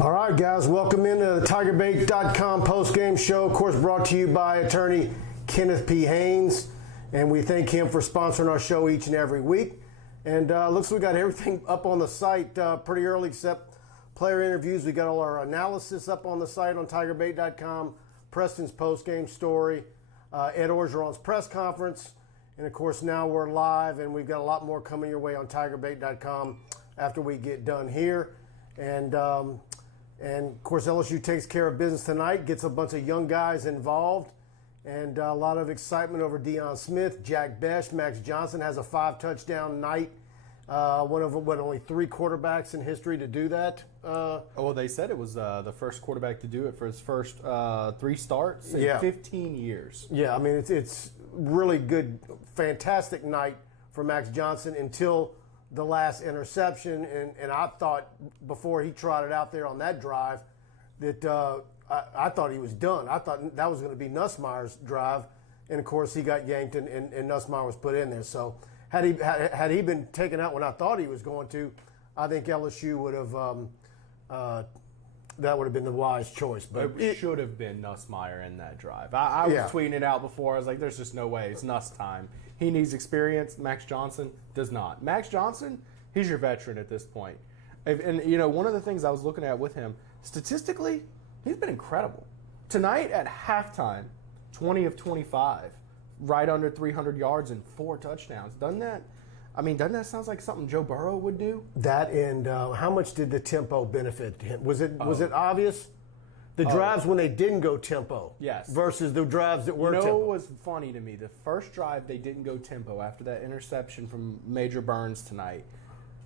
All right, guys, welcome into the TigerBait.com postgame show. Of course, brought to you by attorney Kenneth P. Haynes, and we thank him for sponsoring our show each and every week. And looks like we got everything up on the site pretty early, except player interviews. We got all our analysis up on the site on TigerBait.com, Preston's postgame story, Ed Orgeron's press conference, and of course now we're live, and we've got a lot more coming your way on TigerBait.com after we get done here. And of course, LSU takes care of business tonight, gets a bunch of young guys involved, and a lot of excitement over Deion Smith, Jack Bech, Max Johnson has a 5-touchdown night. One of only 3 quarterbacks in history to do that. Well, they said it was the first quarterback to do it for his first 3 starts in 15 years. Yeah, I mean, it's really good, fantastic night for Max Johnson until the last interception, and I thought before he trotted out there on that drive that I thought he was done. I thought that was going to be Nussmeier's drive, and of course he got yanked and Nussmeier was put in there. So had he been taken out when I thought he was going to, I think LSU would have that would have been the wise choice. But it should have been Nussmeier in that drive. I was tweeting it out before. I was like, there's just no way. It's Nuss time. He needs experience. Max Johnson does not. Max Johnson, he's your veteran at this point. And, you know, one of the things I was looking at with him, statistically, he's been incredible. Tonight at halftime, 20 of 25, right under 300 yards and 4 touchdowns. Doesn't that sound like something Joe Burrow would do? That and how much did the tempo benefit him? Was it obvious? The drives when they didn't go tempo, yes, versus the drives that were tempo. You know what was funny to me? The first drive they didn't go tempo after that interception from Major Burns tonight.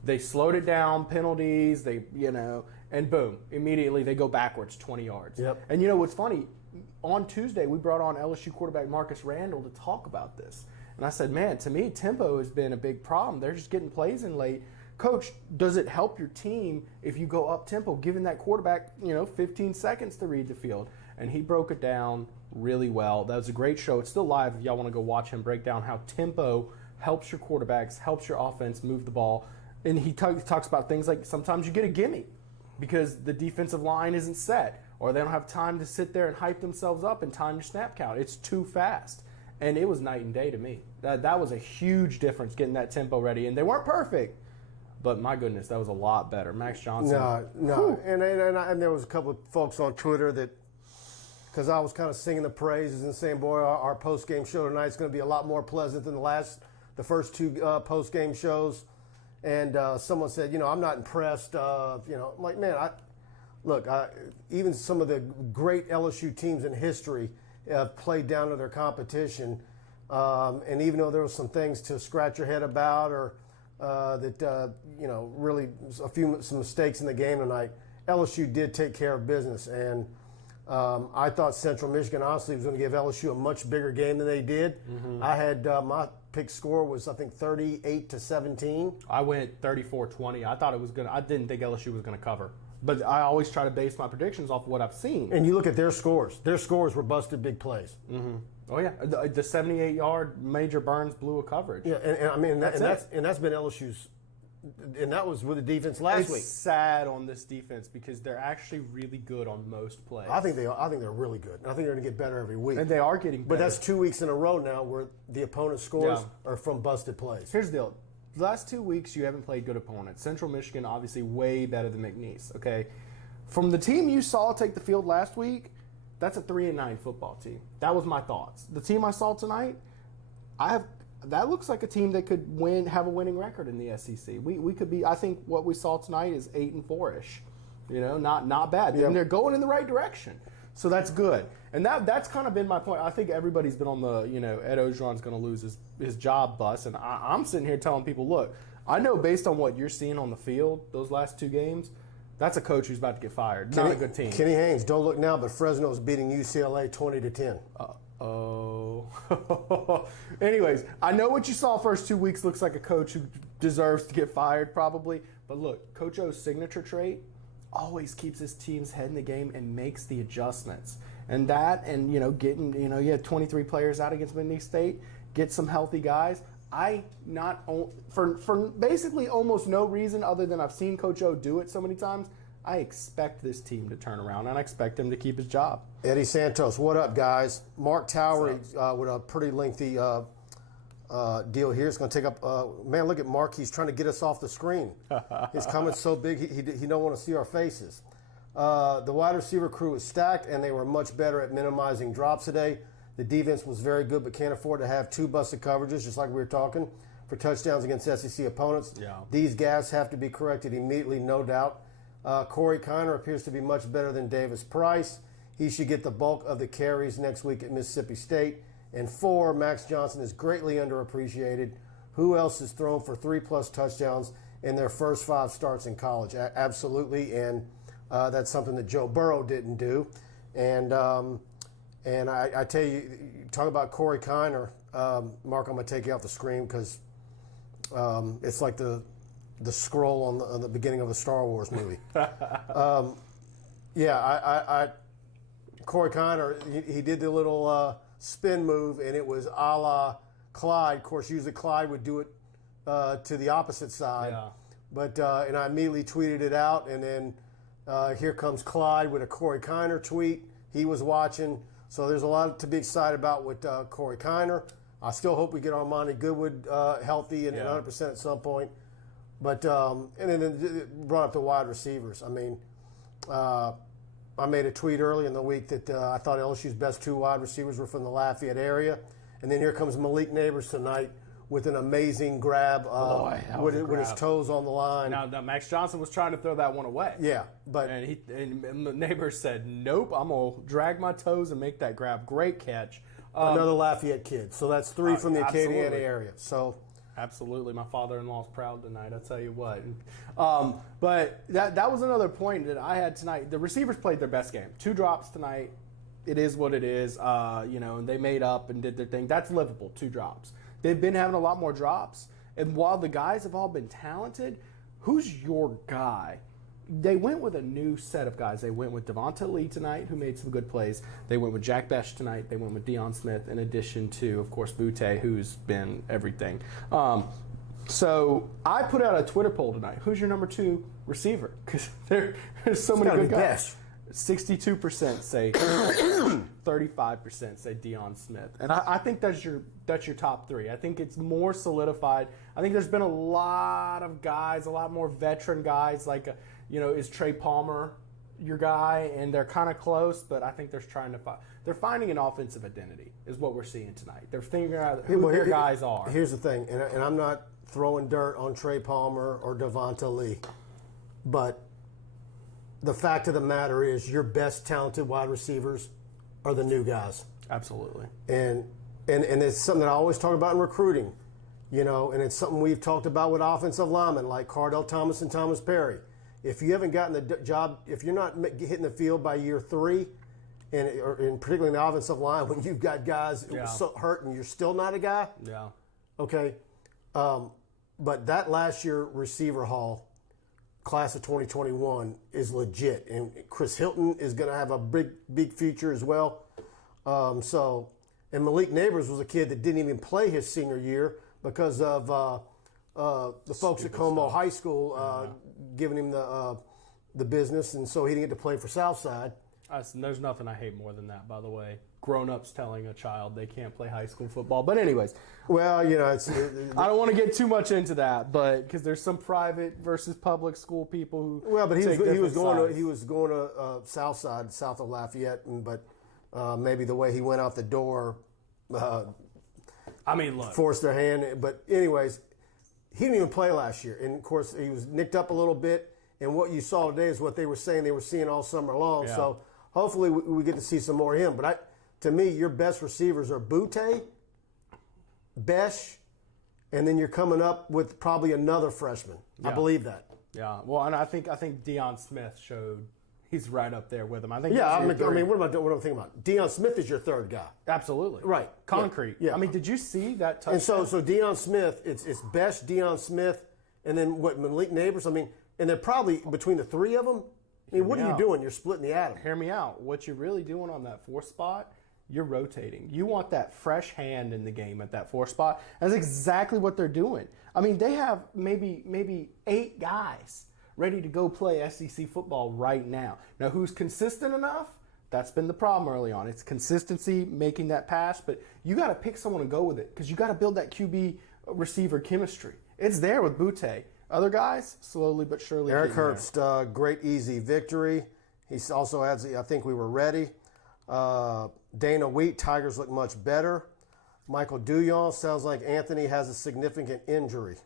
They slowed it down, penalties, and boom, immediately they go backwards 20 yards. Yep. And you know what's funny? On Tuesday, we brought on LSU quarterback Marcus Randall to talk about this. And I said, man, to me, tempo has been a big problem. They're just getting plays in late. Coach, does it help your team if you go up tempo, giving that quarterback, 15 seconds to read the field? And he broke it down really well. That was a great show. It's still live if y'all want to go watch him break down how tempo helps your quarterbacks, helps your offense move the ball. And he talks about things like sometimes you get a gimme because the defensive line isn't set, or they don't have time to sit there and hype themselves up and time your snap count. It's too fast. And it was night and day to me. That was a huge difference getting that tempo ready. And they weren't perfect, but my goodness, that was a lot better. Max Johnson. No. And there was a couple of folks on Twitter that, because I was kind of singing the praises and saying, boy, our post-game show tonight is going to be a lot more pleasant than the first 2 post-game shows. And someone said, I'm not impressed. I'm like, man, even some of the great LSU teams in history have played down to their competition. And even though there was some things to scratch your head about or really some mistakes in the game tonight, LSU did take care of business. And I thought Central Michigan, honestly, was going to give LSU a much bigger game than they did. Mm-hmm. I had my pick score was, I think, 38-17. I went 34-20. I didn't think LSU was going to cover. But I always try to base my predictions off of what I've seen. And you look at their scores. Their scores were busted big plays. Mm-hmm. Oh, yeah. The 78-yard Major Burns blew a coverage. Yeah, and that's been LSU's. And that was with the defense last week. It's sad on this defense because they're actually really good on most plays. I think they're really good. And I think they're going to get better every week. And they are getting better. But that's 2 weeks in a row now where the opponent's scores are from busted plays. Here's the deal. The last 2 weeks, you haven't played good opponents. Central Michigan, obviously, way better than McNeese, okay? From the team you saw take the field last week, that's a 3-9 football team. That was my thoughts. The team I saw tonight, that looks like a team that could have a winning record in the SEC. We could be. I think what we saw tonight is 8-4ish. Not bad. Yep. And they're going in the right direction. So that's good. And that's kind of been my point. I think everybody's been on the, Ed Orgeron's going to lose his job bus. And I'm sitting here telling people, look, I know based on what you're seeing on the field, those last 2 games, that's a coach who's about to get fired. Not a good team. Kenny Haynes, don't look now, but Fresno's beating UCLA 20-10. Anyways, I know what you saw first 2 weeks looks like a coach who deserves to get fired probably. But look, Coach O's signature trait always keeps his team's head in the game and makes the adjustments. And getting, you had 23 players out against McNeese State, get some healthy guys. For basically almost no reason other than I've seen Coach O do it so many times, I expect this team to turn around, and I expect him to keep his job. Eddie Santos, what up, guys? Mark Towery with a pretty lengthy deal here. It's going to take up. Man, look at Mark. He's trying to get us off the screen. His comment's so big, he don't want to see our faces. The wide receiver crew is stacked, and they were much better at minimizing drops today. The defense was very good, but can't afford to have two busted coverages, just like we were talking, for touchdowns against SEC opponents. Yeah. These gaps have to be corrected immediately, no doubt. Corey Kiner appears to be much better than Davis Price. He should get the bulk of the carries next week at Mississippi State. And 4, Max Johnson is greatly underappreciated. Who else has thrown for 3+ touchdowns in their first 5 starts in college? Absolutely, and that's something that Joe Burrow didn't do. And I tell you, talk about Corey Kiner. Mark, I'm going to take you off the screen because it's like the scroll on the beginning of a Star Wars movie. Corey Kiner, he did the little spin move, and it was a la Clyde. Of course, usually Clyde would do it to the opposite side. Yeah. But and I immediately tweeted it out, and then here comes Clyde with a Corey Kiner tweet. He was watching. So there's a lot to be excited about with Corey Kiner. I still hope we get Armani Goodwood healthy and 100% at some point. But and then it brought up the wide receivers. I mean, I made a tweet early in the week that I thought LSU's best 2 wide receivers were from the Lafayette area. And then here comes Malik Neighbors tonight with an amazing grab with his toes on the line. Now, Max Johnson was trying to throw that one away. Yeah, but and the Neighbors said, nope, I'm going to drag my toes and make that grab. Great catch. Another Lafayette kid. So that's 3 from the Acadiana area. So absolutely. My father-in-law's proud tonight, I'll tell you what. But that was another point that I had tonight. The receivers played their best game. 2 drops tonight. It is what it is. And they made up and did their thing. That's livable, 2 drops. They've been having a lot more drops. And while the guys have all been talented, who's your guy? They went with a new set of guys. They went with Devonta Lee tonight, who made some good plays. They went with Jack Besh tonight. They went with Deion Smith, in addition to, of course, Butte, who's been everything. So I put out a Twitter poll tonight. Who's your number 2 receiver? Because there's so many good guys. 62% say 35% say Deion Smith, and I think that's your top 3. I think it's more solidified. I think there's been a lot of guys, a lot more veteran guys, like is Trey Palmer your guy? And they're kind of close, but I think they're finding an offensive identity is what we're seeing tonight. They're figuring out who their guys are. Here's the thing, and I'm not throwing dirt on Trey Palmer or Devonta Lee, but the fact of the matter is your best talented wide receivers are the new guys. Absolutely. And it's something that I always talk about in recruiting, and it's something we've talked about with offensive linemen like Cardell Thomas and Thomas Perry. If you haven't gotten the job, if you're not hitting the field by year 3, and particularly in the offensive line, when you've got guys so hurt and you're still not a guy, okay. But that last year receiver haul, class of 2021, is legit, and Chris Hilton is going to have a big future as well. And Malik Neighbors was a kid that didn't even play his senior year because of the folks at Como High School giving him the business, and so he didn't get to play for Southside. There's nothing I hate more than that, by the way. Grown-ups telling a child they can't play high school football. But anyways. Well, I don't want to get too much into that, but because there's some private versus public school people who but he was going to Southside, south of Lafayette, but maybe the way he went out the door forced their hand. But anyways, he didn't even play last year. And, of course, he was nicked up a little bit. And what you saw today is what they were saying they were seeing all summer long. Yeah. So hopefully we get to see some more of him. But to me, your best receivers are Butte, Besh, and then you're coming up with probably another freshman. Yeah. I believe that. Yeah. Well, and I think Deion Smith showed he's right up there with him. I think. Yeah. I mean, what am I thinking about? Deion Smith is your 3rd guy. Absolutely. Right. Concrete. Yeah. I mean, did you see that touchdown? And so Deion Smith, it's Besh, Deion Smith, and then Malik Neighbors. I mean, and they're probably between the 3 of them. I mean, what are you doing? You're splitting the atom. Hear me out. What you're really doing on that 4th spot, you're rotating. You want that fresh hand in the game at that 4th spot. That's exactly what they're doing. I mean, they have maybe 8 guys ready to go play SEC football right now. Now, who's consistent enough? That's been the problem early on. It's consistency, making that pass, but you got to pick someone to go with it because you got to build that QB receiver chemistry. It's there with Butte. Other guys, slowly but surely. Eric Herbst, great easy victory. He also adds, I think we were ready. Dana Wheat, Tigers look much better. Michael Duyon, sounds like Anthony has a significant injury.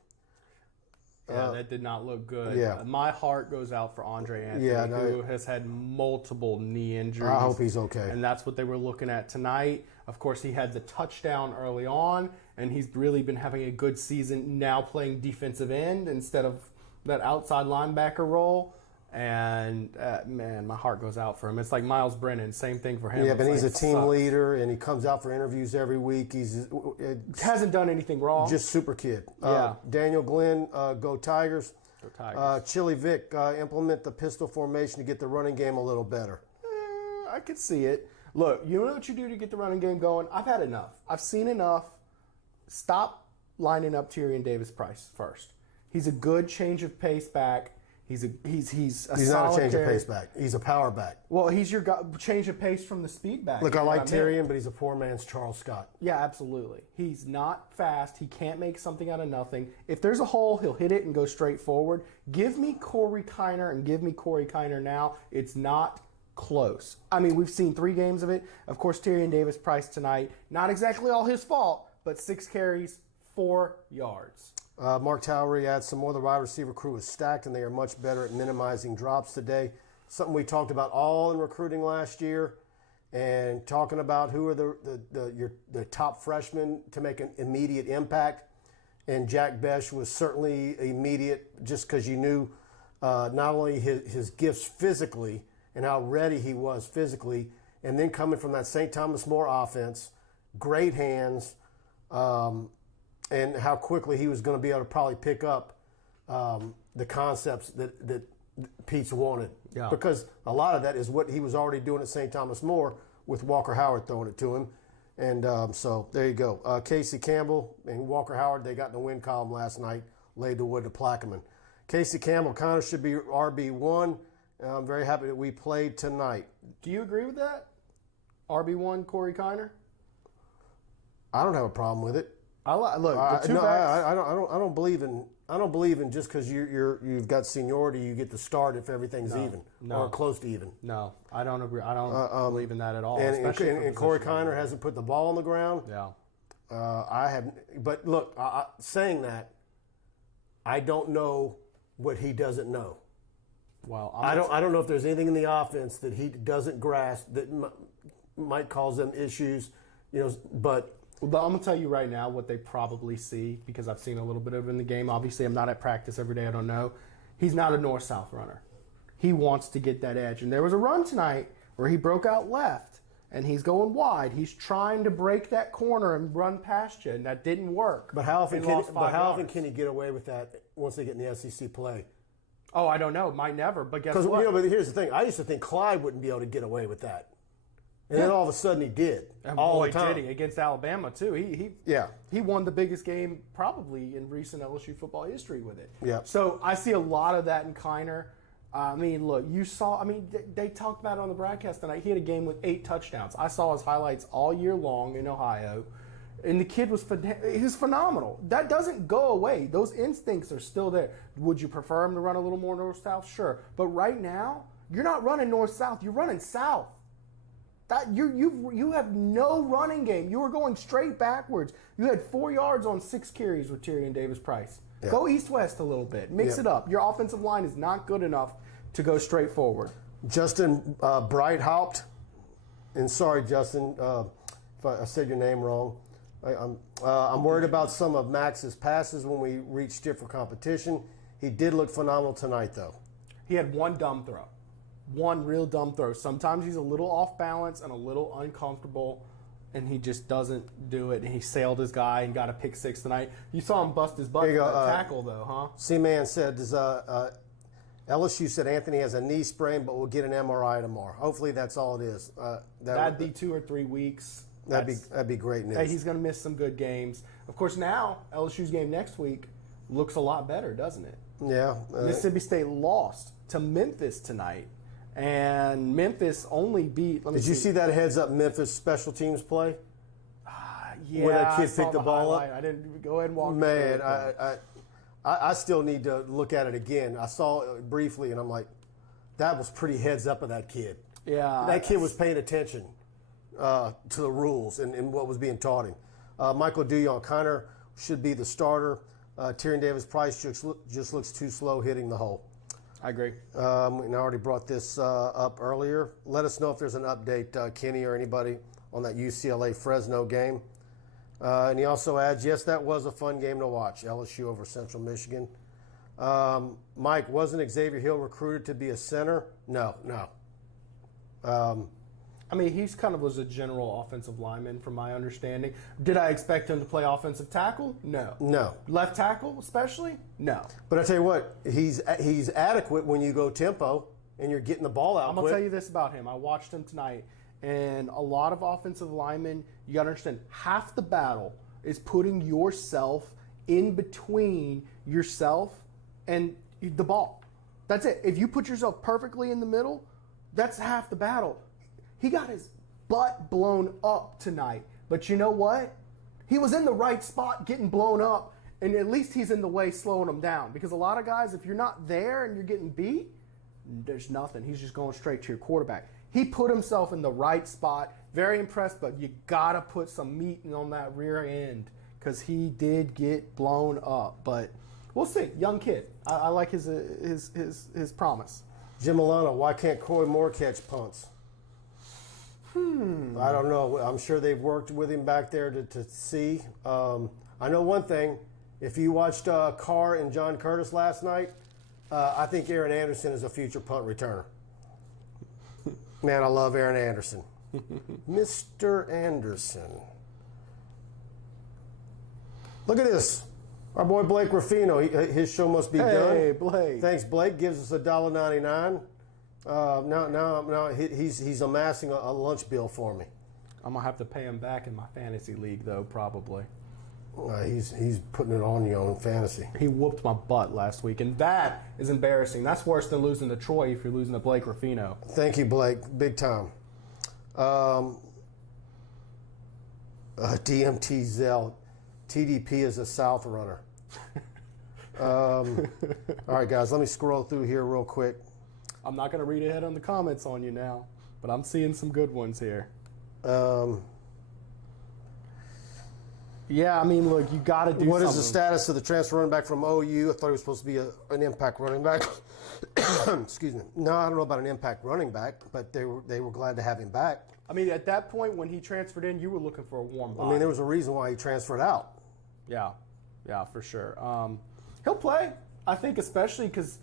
Yeah, that did not look good. Yeah. My heart goes out for Andre Anthony, who has had multiple knee injuries. I hope he's okay. And that's what they were looking at tonight. Of course, he had the touchdown early on, and he's really been having a good season now playing defensive end instead of that outside linebacker role. And, man, my heart goes out for him. It's like Miles Brennan, same thing for him. Yeah, but he's a team leader, and he comes out for interviews every week. He's hasn't done anything wrong. Just super kid. Yeah. Daniel Glenn, go Tigers. Go Tigers. Chili Vic, implement the pistol formation to get the running game a little better. I could see it. Look, you know what you do to get the running game going? I've had enough. I've seen enough. Stop lining up Tyrion Davis-Price first. He's a good change of pace back. He's not a change of pace back. He's a power back. Well, he's your change of pace from the speed back. Look, I like Tyrion, but he's a poor man's Charles Scott. Yeah, absolutely. He's not fast. He can't make something out of nothing. If there's a hole, he'll hit it and go straight forward. Give me Corey Kiner and give me Corey Kiner now. It's not close. I mean, we've seen 3 games of it. Of course, Tyrion Davis-Price tonight. Not exactly all his fault, but 6 carries, 4 yards. Mark Towery adds some more. The wide receiver crew is stacked, and they are much better at minimizing drops today. Something we talked about all in recruiting last year, and talking about who are the top freshmen to make an immediate impact. And Jack Besh was certainly immediate, just because you knew not only his gifts physically and how ready he was physically, and then coming from that St. Thomas More offense, great hands. And how quickly he was going to be able to probably pick up the concepts that Pete's wanted. Yeah. Because a lot of that is what he was already doing at St. Thomas More with Walker Howard throwing it to him. And so there you go. Casey Campbell and Walker Howard, they got in the win column last night, laid the wood to Plaquemine. Casey Campbell kind of should be RB1. I'm very happy that we played tonight. Do you agree with that? RB1, Corey Kiner? I don't have a problem with it. Look, the two no, backs. I don't believe in just because you've got seniority, you get to start if everyth's even or close to even. No, I don't agree. I don't believe in that at all. And Corey Kiner hasn't put the ball on the ground. Yeah. I haven't. But look, saying that, I don't know what he doesn't know. Well, I don't know if there's anything in the offense that he doesn't grasp that might cause them issues. But. Well, I'm going to tell you right now what they probably see, because I've seen a little bit of it in the game. Obviously, I'm not at practice every day. I don't know. He's not a north-south runner. He wants to get that edge. And there was a run tonight where he broke out left, and he's going wide. He's trying to break that corner and run past you, and that didn't work. But how often can he get away with that once they get in the SEC play? Oh, I don't know. Might never, but guess what? Because, but here's the thing. I used to think Clyde wouldn't be able to get away with that. And then all of a sudden he did. And all boy, the time. did he against Alabama too. He won the biggest game probably in recent LSU football history with it. Yeah. So I see a lot of that in Kiner. I mean, look, they talked about it on the broadcast tonight. He had a game with 8 touchdowns. I saw his highlights all year long in Ohio, and the kid was phenomenal. That doesn't go away. Those instincts are still there. Would you prefer him to run a little more north-south? Sure. But right now, you're not running north-south. You're running south. You have no running game. You were going straight backwards. You had 4 yards on 6 carries with Tyrion Davis-Price. Yeah. Go east-west a little bit. Mix it up. Your offensive line is not good enough to go straight forward. Justin Breithaupt, and sorry, Justin, if I said your name wrong. I'm worried about some of Max's passes when we reach stiffer competition. He did look phenomenal tonight, though. He had one dumb throw. One real dumb throw. Sometimes he's a little off balance and a little uncomfortable, and he just doesn't do it. And he sailed his guy and got a pick 6 tonight. You saw him bust his butt for that tackle, though, huh? C-Man said, LSU said Anthony has a knee sprain, but we'll get an MRI tomorrow. Hopefully that's all it is. That'd be 2 or 3 weeks. That'd be great news. Hey, he's going to miss some good games. Of course, now LSU's game next week looks a lot better, doesn't it? Yeah. Mississippi State lost to Memphis tonight, and Memphis only beat. Did you see that heads-up Memphis special teams play? Yeah, where that I kid saw picked the ball up? I didn't go ahead and walk. Man, through it, I still need to look at it again. I saw it briefly, and I'm like, that was pretty heads-up of that kid. yeah, That kid was paying attention to the rules and what was being taught him. Michael Duyon, Connor should be the starter. Tyrion Davis-Price just looks too slow hitting the hole. I agree. And I already brought this up earlier. Let us know if there's an update, Kenny or anybody, on that UCLA-Fresno game. And he also adds, yes, that was a fun game to watch, LSU over Central Michigan. Mike, wasn't Xavier Hill recruited to be a center? No. I mean, he's kind of was a general offensive lineman, from my understanding. Did I expect him to play offensive tackle? No. Left tackle, especially? No. But I tell you what, he's adequate when you go tempo and you're getting the ball out. I'm going to tell you this about him. I watched him tonight, and a lot of offensive linemen, you got to understand, half the battle is putting yourself in between yourself and the ball. That's it. If you put yourself perfectly in the middle, that's half the battle. He got his butt blown up tonight. But you know what? He was in the right spot getting blown up, and at least he's in the way slowing him down. Because a lot of guys, if you're not there and you're getting beat, there's nothing. He's just going straight to your quarterback. He put himself in the right spot. Very impressed, but you got to put some meat on that rear end because he did get blown up. But we'll see. Young kid. I like his promise. Jim Milano, why can't Coy Moore catch punts? I don't know. I'm sure they've worked with him back there to see. I know one thing. If you watched Carr and John Curtis last night, I think Aaron Anderson is a future punt returner. Man, I love Aaron Anderson. Mr. Anderson. Look at this. Our boy Blake Ruffino. His show must be done. Hey, Blake. Thanks, Blake. Gives us $1.99. Now he's amassing a lunch bill for me. I'm gonna have to pay him back in my fantasy league, though, probably. He's putting it on you on fantasy. He whooped my butt last week, and that is embarrassing. That's worse than losing to Troy if you're losing to Blake Ruffino. Thank you, Blake. Big time. DMT Zell. TDP is a South runner. All right, guys, let me scroll through here real quick. I'm not going to read ahead on the comments on you now, but I'm seeing some good ones here. Yeah, I mean, look, you got to do What something. is the status of the transfer running back from OU? I thought he was supposed to be an impact running back. Excuse me. No, I don't know about an impact running back, but they were glad to have him back. I mean, at that point when he transferred in, you were looking for a warm body. I mean, there was a reason why he transferred out. Yeah, for sure. He'll play, I think, especially because,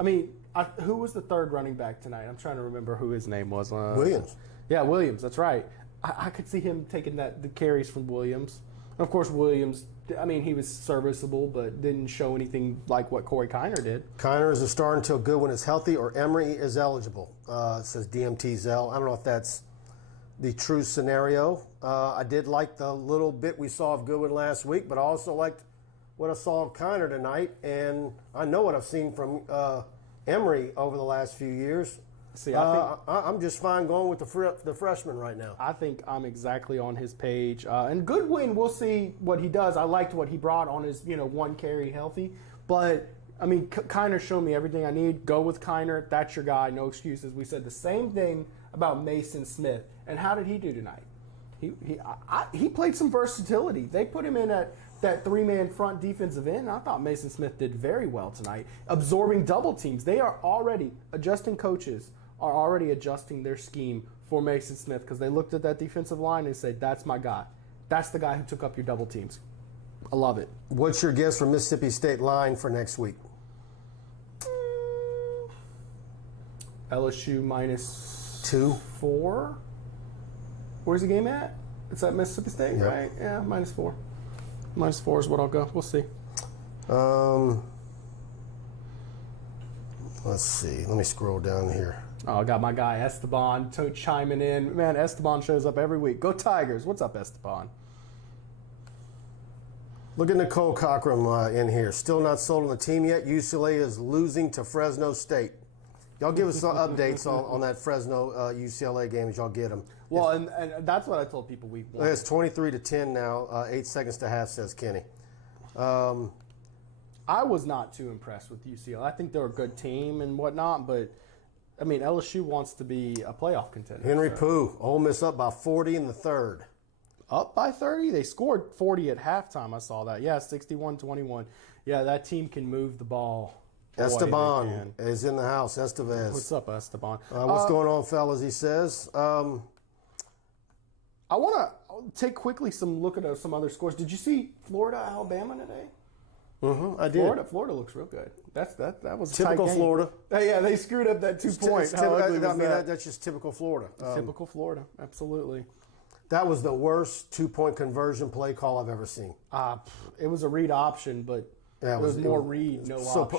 I mean, who was the third running back tonight? I'm trying to remember who his name was. Williams. Yeah, Williams. That's right. I could see him taking the carries from Williams. And of course, Williams, I mean, he was serviceable, but didn't show anything like what Corey Kiner did. Kiner is a star until Goodwin is healthy or Emery is eligible, says DMT Zell. I don't know if that's the true scenario. I did like the little bit we saw of Goodwin last week, but I also liked what I saw of Kiner tonight, and I know what I've seen from Emery over the last few years. See, I'm just fine going with the freshman right now. I think I'm exactly on his page. And Goodwin, we'll see what he does. I liked what he brought on his, one carry healthy. But, I mean, Kiner showed me everything I need. Go with Kiner. That's your guy. No excuses. We said the same thing about Mason Smith. And how did he do tonight? He played some versatility. They put him in at that three-man front defensive end. I thought Mason Smith did very well tonight, absorbing double teams. They are already adjusting coaches. Are already adjusting their scheme for Mason Smith because they looked at that defensive line and said, that's my guy. That's the guy who took up your double teams. I love it. What's your guess for Mississippi State line for next week? LSU minus 2. Where's the game at? It's at Mississippi State, yep. Right? Yeah, -4. -4 is what I'll go. We'll see. Let's see. Let me scroll down here. Oh, I got my guy Esteban chiming in. Man, Esteban shows up every week. Go Tigers. What's up, Esteban? Look at Nicole Cochran in here. Still not sold on the team yet. UCLA is losing to Fresno State. Y'all give us some updates on that Fresno UCLA game as y'all get them. Well, and that's what I told people week one. It's 23-10 now. 8 seconds to half, says Kenny. I was not too impressed with UCLA. I think they're a good team and whatnot, but I mean LSU wants to be a playoff contender. Henry Pooh, Ole Miss up by 40 in the third. Up by 30? They scored 40 at halftime. I saw that. Yeah, 61-21. Yeah, that team can move the ball. Boy, Esteban is in the house. Estevez. What's up, Esteban? What's going on, fellas? He says. I want to take quickly look at some other scores. Did you see Florida, Alabama today? I did. Florida looks real good. That was a Typical tight game. Florida. Yeah, they screwed up that 2 points. That's just typical Florida. Typical Florida, absolutely. That was the worst 2-point conversion play call I've ever seen. It was a read option, but it was more read, no option.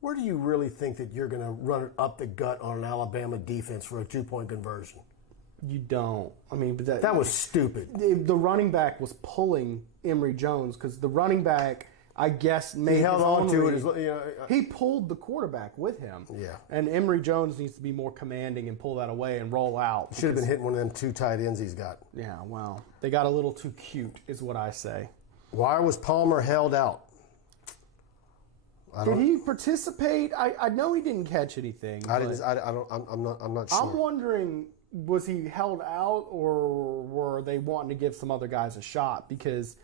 Where do you really think that you're going to run it up the gut on an Alabama defense for a 2-point conversion? You don't. I mean, but that was stupid. The running back was pulling Emory Jones because the running back, I guess, he held on to it. He pulled the quarterback with him. Yeah. And Emory Jones needs to be more commanding and pull that away and roll out. Should have been hitting one of them 2 tight ends he's got. Yeah, well, they got a little too cute, is what I say. Why was Palmer held out? Did he participate? I know he didn't catch anything. I'm not sure. I'm wondering, was he held out or were they wanting to give some other guys a shot? Because,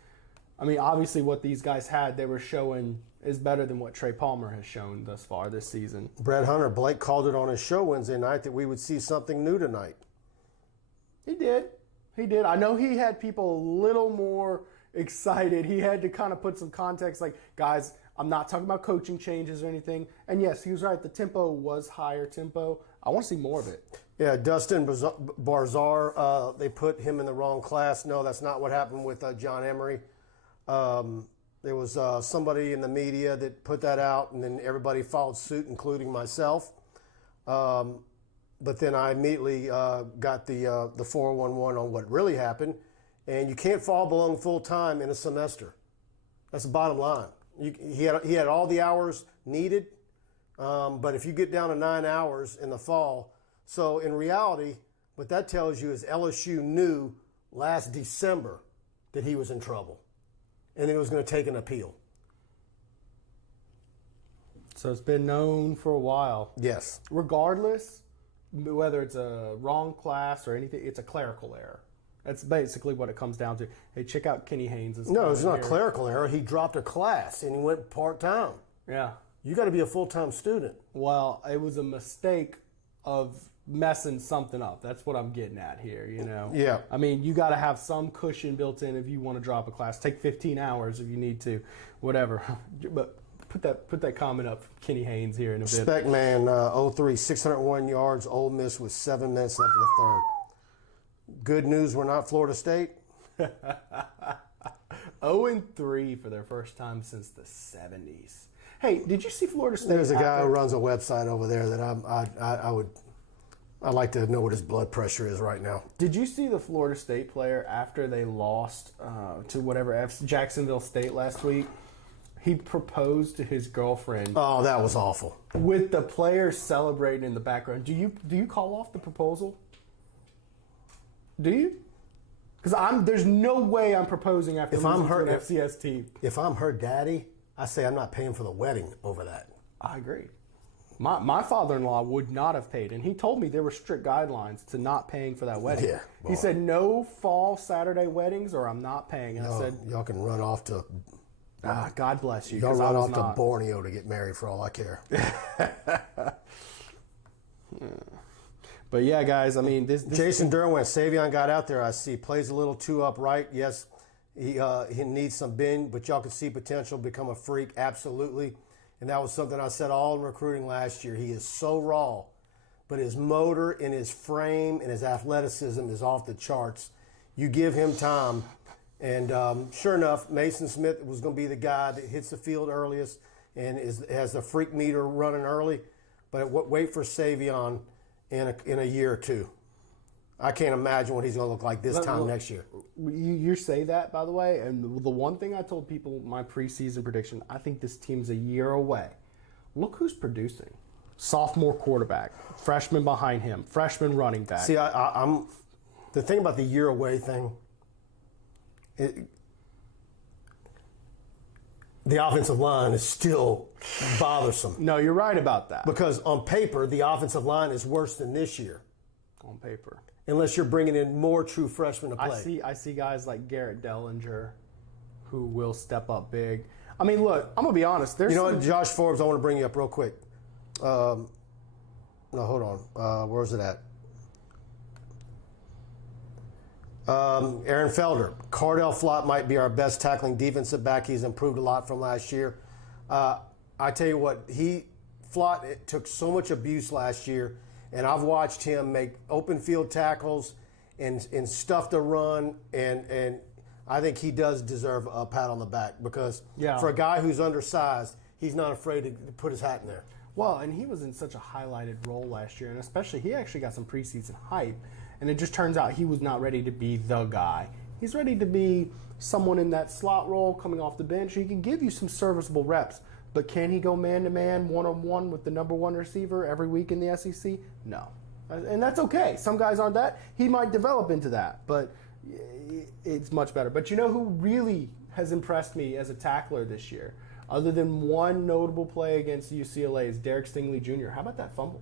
I mean, obviously what these guys had, they were showing is better than what Trey Palmer has shown thus far this season. Brett Hunter, Blake called it on his show Wednesday night that we would see something new tonight. He did. I know he had people a little more excited. He had to kind of put some context like, guys, I'm not talking about coaching changes or anything. And yes, he was right. The tempo was higher tempo. I want to see more of it. Yeah, Dustin Barzar, they put him in the wrong class. No, that's not what happened with John Emery. There was somebody in the media that put that out, and then everybody followed suit, including myself. But then I immediately got the 411 on what really happened. And you can't fall below full time in a semester. That's the bottom line. He had all the hours needed, but if you get down to 9 hours in the fall, so in reality, what that tells you is LSU knew last December that he was in trouble, and it was going to take an appeal. So it's been known for a while. Yes. Regardless, whether it's a wrong class or anything, it's a clerical error. That's basically what it comes down to. Hey, check out Kenny Haynes'. No, it's not a clerical error. He dropped a class and he went part-time. Yeah. You got to be a full-time student. Well, it was a mistake of messing something up. That's what I'm getting at here, you know? Yeah. I mean, you got to have some cushion built in if you want to drop a class. Take 15 hours if you need to, whatever. But put that comment up, Kenny Haynes, here in a bit. Specman 03, 601 yards, Ole Miss with 7 minutes left in the third. Good news, we're not Florida State. 0-3 for their first time since the 70s. Hey, did you see Florida State? There's a guy who runs a website over there that I'd like to know what his blood pressure is right now. Did you see the Florida State player after they lost to Jacksonville State last week? He proposed to his girlfriend. Oh, that was awful. With the players celebrating in the background. Do you call off the proposal? Do you? Because there's no way I'm proposing after losing to an FCS team. If I'm her daddy, I say I'm not paying for the wedding over that. I agree. My father-in-law would not have paid, and he told me there were strict guidelines to not paying for that wedding. Yeah, boy. He said no fall Saturday weddings, or I'm not paying. And I said, y'all can run off to. God bless you. Y'all run off to Borneo to get married for all I care. But yeah, guys, I mean, this Jason Derwent, Savion got out there. I see plays a little too upright. Yes, he needs some bend, but y'all can see potential, become a freak, absolutely. And that was something I said all in recruiting last year. He is so raw, but his motor and his frame and his athleticism is off the charts. You give him time, and sure enough, Mason Smith was going to be the guy that hits the field earliest and has the freak meter running early. But wait for Savion in a year or two. I can't imagine what he's going to look like this time next year. You say that, by the way, and the one thing I told people, my preseason prediction, I think this team's a year away. Look who's producing. Sophomore quarterback, freshman behind him, freshman running back. See, I'm the thing about the year away thing, the offensive line is still bothersome. No, you're right about that. Because on paper, the offensive line is worse than this year. On paper. Unless you're bringing in more true freshmen to play. I see guys like Garrett Dellinger who will step up big. I mean, look, I'm going to be honest. You know what, Josh Forbes, I want to bring you up real quick. No, hold on. Where's it at? Aaron Felder. Cardell Flott might be our best tackling defensive back. He's improved a lot from last year. I tell you what, Flott took so much abuse last year, and I've watched him make open field tackles and stuff to run, and I think he does deserve a pat on the back because for a guy who's undersized, he's not afraid to put his hat in there. Well, and he was in such a highlighted role last year, and especially he actually got some preseason hype, and it just turns out he was not ready to be the guy. He's ready to be someone in that slot role coming off the bench. He can give you some serviceable reps, but can he go man-to-man, one-on-one with the number one receiver every week in the SEC? No. And that's okay. Some guys aren't that. He might develop into that, but it's much better. But you know who really has impressed me as a tackler this year? Other than one notable play against UCLA is Derek Stingley Jr. How about that fumble?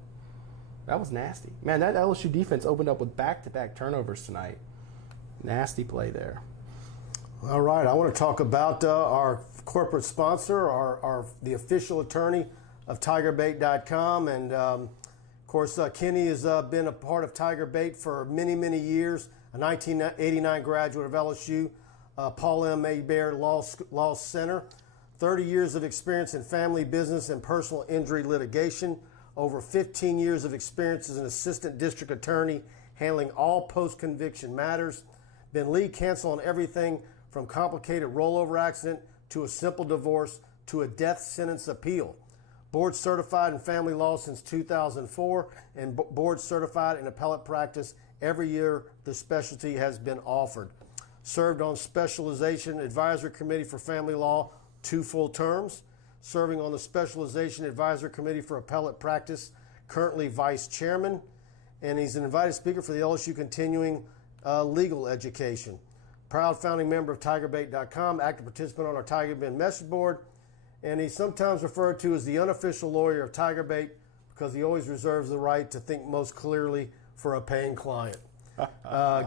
That was nasty. Man, that LSU defense opened up with back-to-back turnovers tonight. Nasty play there. All right, I want to talk about our corporate sponsor, the official attorney of TigerBait.com. And, of course, Kenny has been a part of TigerBait for many, many years, a 1989 graduate of LSU, Paul M. Mayberry Law Center. 30 years of experience in family business and personal injury litigation, over 15 years of experience as an assistant district attorney handling all post-conviction matters, been lead counsel on everything from complicated rollover accident to a simple divorce to a death sentence appeal. Board certified in family law since 2004 and board certified in appellate practice every year the specialty has been offered. Served on Specialization Advisory Committee for Family Law 2 full terms, serving on the Specialization Advisory Committee for Appellate Practice, currently Vice Chairman, and he's an invited speaker for the LSU Continuing Legal Education. Proud founding member of TigerBait.com, active participant on our TigerBait message board, and he's sometimes referred to as the unofficial lawyer of TigerBait because he always reserves the right to think most clearly for a paying client.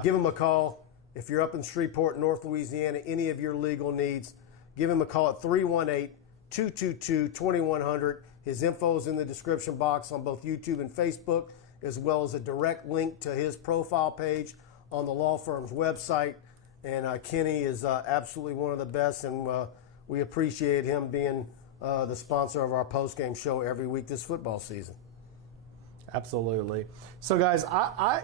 Give him a call. If you're up in Shreveport, North Louisiana, any of your legal needs, give him a call at 318-222-2100. His info is in the description box on both YouTube and Facebook, as well as a direct link to his profile page on the law firm's website. And Kenny is absolutely one of the best, and we appreciate him being the sponsor of our postgame show every week this football season. Absolutely. So, guys, I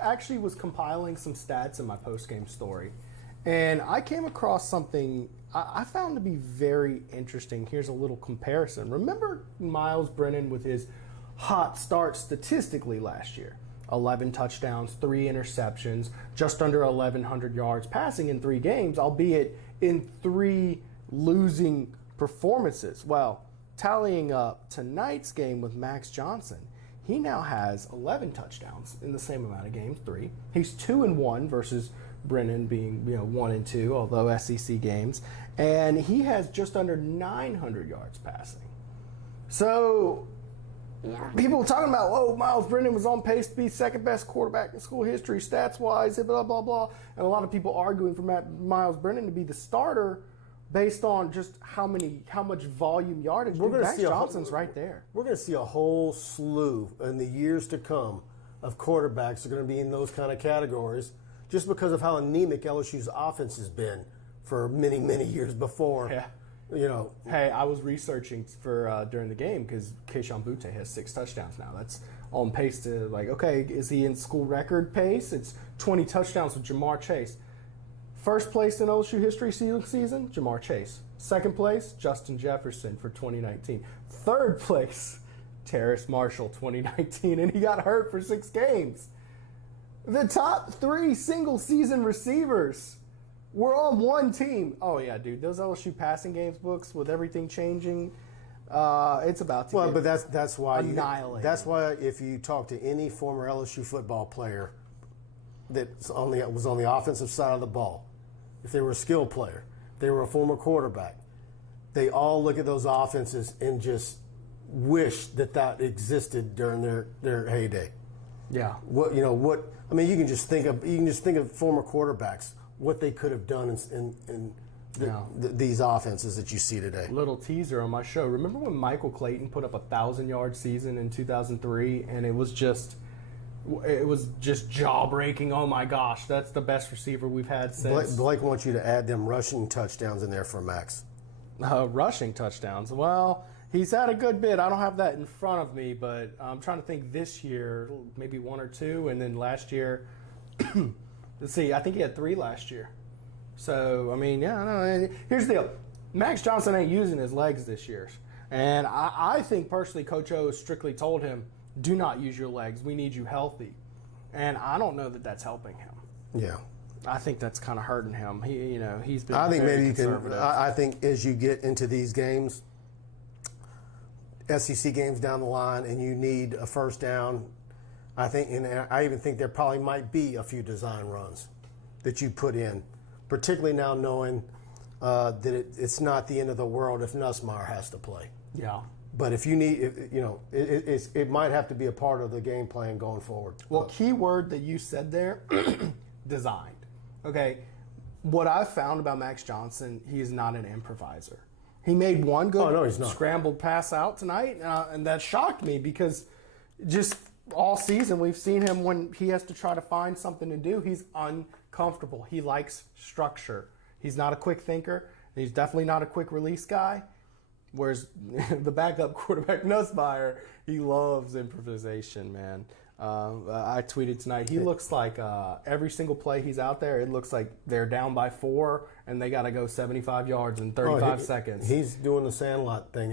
actually was compiling some stats in my postgame story, and I came across something I found to be very interesting. Here's a little comparison. Remember Miles Brennan with his hot start statistically last year? 11 touchdowns, 3 interceptions, just under 1,100 yards passing in 3 games, albeit in 3 losing performances. Well, tallying up tonight's game with Max Johnson, he now has 11 touchdowns in the same amount of games, 3. He's 2-1 versus Brennan being 1-2, although SEC games, and he has just under 900 yards passing. So people talking about, Miles Brennan was on pace to be second best quarterback in school history, stats wise, blah blah blah, and a lot of people arguing for Miles Brennan to be the starter based on just how much volume yardage. Max Johnson's right there. We're going to see a whole slew in the years to come of quarterbacks that are going to be in those kind of categories, just because of how anemic LSU's offense has been for many, many years before. Yeah. Hey, I was researching for during the game because Keishon Butte has 6 touchdowns now. That's on pace to is he in school record pace? It's 20 touchdowns with Jamar Chase. First place in LSU history season, Jamar Chase. Second place, Justin Jefferson for 2019. Third place, Terrace Marshall 2019, and he got hurt for 6 games. The top 3 single-season receivers were on one team. Oh, yeah, dude. Those LSU passing games books with everything changing, it's about to Well, get but that's why annihilated. That's why if you talk to any former LSU football player that was on the offensive side of the ball, if they were a skill player, if they were a former quarterback, they all look at those offenses and just wish that existed during their heyday. Yeah. I mean, you can just think of former quarterbacks, what they could have done in these offenses that you see today. Little teaser on my show. Remember when Michael Clayton put up a 1,000-yard season in 2003, and it was just jaw-breaking. Oh my gosh, that's the best receiver we've had since. Blake wants you to add them rushing touchdowns in there for Max. Rushing touchdowns. Well, he's had a good bit. I don't have that in front of me, but I'm trying to think this year, maybe 1 or 2, and then last year, let's see, I think he had 3 last year. So, I mean, yeah, no. Here's the deal. Max Johnson ain't using his legs this year. And I think personally Coach O strictly told him, do not use your legs. We need you healthy. And I don't know that that's helping him. Yeah. I think that's kind of hurting him. He's been I think very maybe you can. conservative. I think as you get into these games, SEC games down the line, and you need a first down, I even think there probably might be a few design runs that you put in, particularly now knowing that it's not the end of the world if Nussmeier has to play. Yeah. But if you need, it might have to be a part of the game plan going forward. Well, key word that you said there, designed. Okay, what I've found about Max Johnson, he's not an improviser. He made one good scrambled pass out tonight, and that shocked me because just all season we've seen him when he has to try to find something to do, he's uncomfortable. He likes structure. He's not a quick thinker. He's definitely not a quick release guy. Whereas the backup quarterback, Nussmeier, he loves improvisation, man. I tweeted tonight, he looks like every single play he's out there, it looks like they're down by 4 and they got to go 75 yards in 35 seconds. He's doing the Sandlot thing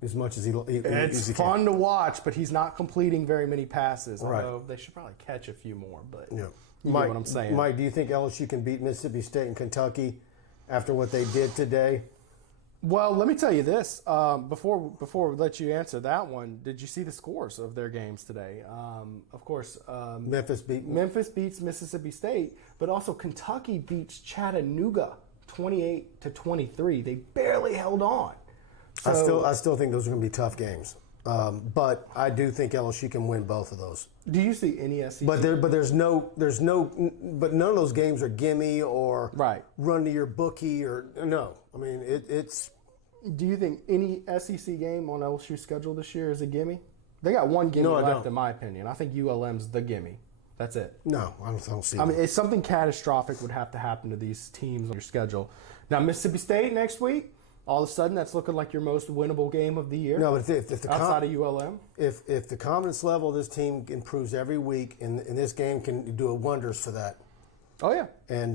as much as he It's fun to watch, but he's not completing very many passes. Right. Although they should probably catch a few more, but yeah. you get what I'm saying. Mike, do you think LSU can beat Mississippi State and Kentucky after what they did today? Well, let me tell you this. Before we let you answer that one, did you see the scores of their games today? Of course, Memphis beats Mississippi State, but also Kentucky beats Chattanooga 28-23. They barely held on. So, I still think those are going to be tough games, but I do think LSU can win both of those. Do you see any SEC? But none of those games are gimme or run to your bookie or no. I mean, it's. Do you think any SEC game on LSU's schedule this year is a gimme? They got one gimme left, in my opinion. I think ULM's the gimme. That's it. No, I don't see. I mean, it's something catastrophic would have to happen to these teams on your schedule. Now, Mississippi State next week. All of a sudden, that's looking like your most winnable game of the year. No, but if the outside of ULM, if the confidence level of this team improves every week, and this game can do wonders for that. Oh yeah, and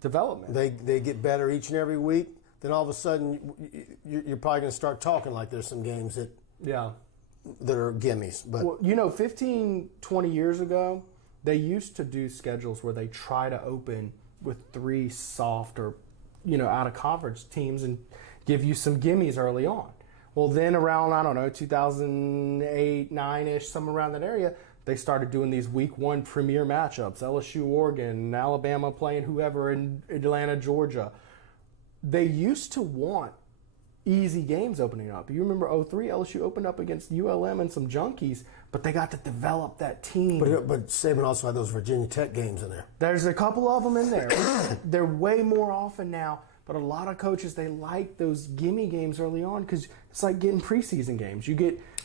development. They get better each and every week. Then all of a sudden, you're probably going to start talking like there's some games that are gimmies. But 15, 20 years ago, they used to do schedules where they try to open with 3 soft or out of conference teams and give you some gimmies early on. Well, then around, 2008, 9-ish, somewhere around that area, they started doing these week 1 premier matchups, LSU, Oregon, Alabama playing whoever in Atlanta, Georgia. They used to want easy games opening up. You remember 03, LSU opened up against ULM and some junkies, but they got to develop that team. But Saban also had those Virginia Tech games in there. There's a couple of them in there. They're way more often now. But a lot of coaches, they like those gimme games early on because it's like getting preseason games.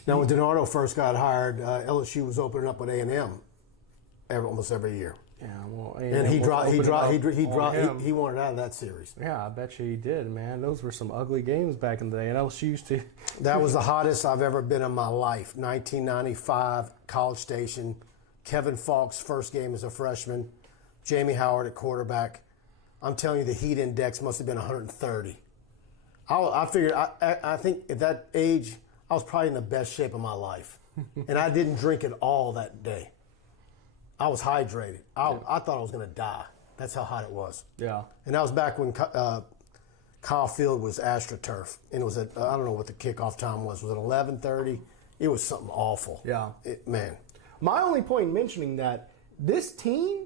Now, when DiNardo first got hired, LSU was opening up with A&M almost every year. Yeah, well, and he wanted out of that series. Yeah, I bet you he did, man. Those were some ugly games back in the day, and LSU used to. That was the hottest I've ever been in my life. 1995, College Station. Kevin Falk's first game as a freshman. Jamie Howard at quarterback. I'm telling you, the heat index must have been 130. I figured, I think at that age, I was probably in the best shape of my life. And I didn't drink at all that day. I was hydrated. I thought I was going to die. That's how hot it was. Yeah. And that was back when Kyle Field was AstroTurf. And it was I don't know what the kickoff time was. Was it 11:30? It was something awful. Yeah. Man. My only point in mentioning that, this team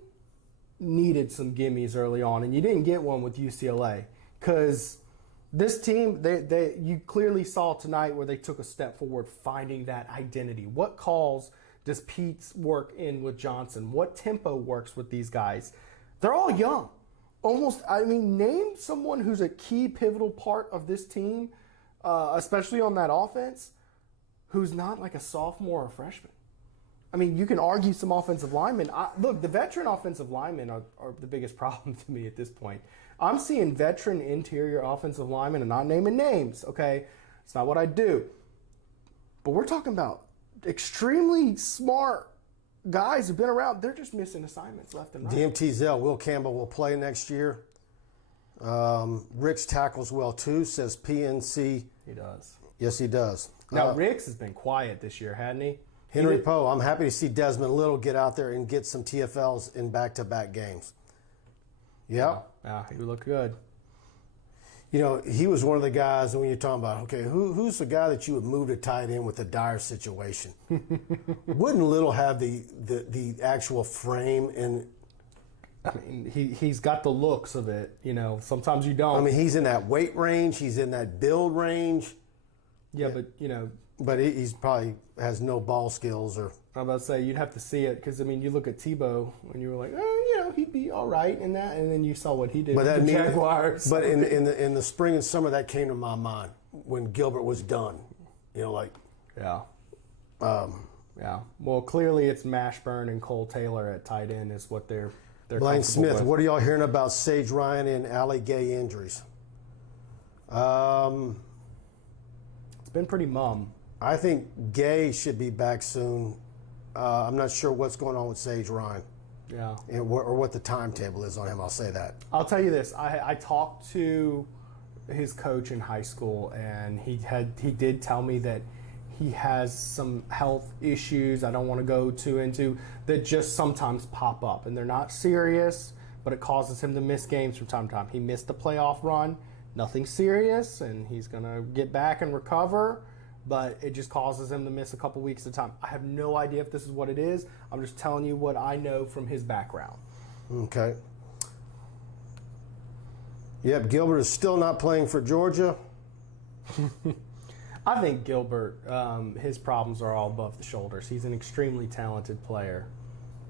needed some gimmies early on, and you didn't get one with UCLA. Because this team, you clearly saw tonight where they took a step forward finding that identity. What calls does Pete's work in with Johnson? What tempo works with these guys? They're all young. Name someone who's a key pivotal part of this team, especially on that offense, who's not like a sophomore or freshman. I mean, you can argue some offensive linemen. Look, the veteran offensive linemen are the biggest problem to me at this point. I'm seeing veteran interior offensive linemen, and not naming names, okay? It's not what I do. But we're talking about extremely smart guys who've been around. They're just missing assignments left and right. DMT Zell, Will Campbell will play next year. Ricks tackles well too, says PNC. He does. Yes, he does. Now, Ricks has been quiet this year, hadn't he? Henry Poe, I'm happy to see Desmond Little get out there and get some TFLs in back-to-back games. Yeah. Yeah, he looked good. You know, he was one of the guys, and when you're talking about, okay, who's the guy that you would move to tight end with a dire situation? Wouldn't Little have the actual frame? And I mean, he's got the looks of it, you know. Sometimes you don't. I mean, he's in that weight range. He's in that build range. Yeah, but, you know. But he's probably has no ball skills. Or I'm about to say, you'd have to see it because, I mean, you look at Tebow and you were like, he'd be all right in that. And then you saw what he did with the Jaguars. But in the spring and summer, that came to my mind when Gilbert was done. You know, like. Yeah. Yeah. Well, clearly it's Mashburn and Cole Taylor at tight end is what they're Blaine Smith, with. what are y'all hearing about Sage Ryan and Allie Gay injuries? It's been pretty mum. I think Gay should be back soon. I'm not sure what's going on with Sage Ryan. Yeah. Or what the timetable is on him. I'll say that. I'll tell you this. I talked to his coach in high school, and he did tell me that he has some health issues I don't want to go too into that just sometimes pop up. And they're not serious, but it causes him to miss games from time to time. He missed the playoff run. Nothing serious, and he's going to get back and recover. But it just causes him to miss a couple weeks at a time. I have no idea if this is what it is. I'm just telling you what I know from his background. Okay. Yep, Gilbert is still not playing for Georgia. I think Gilbert, his problems are all above the shoulders. He's an extremely talented player,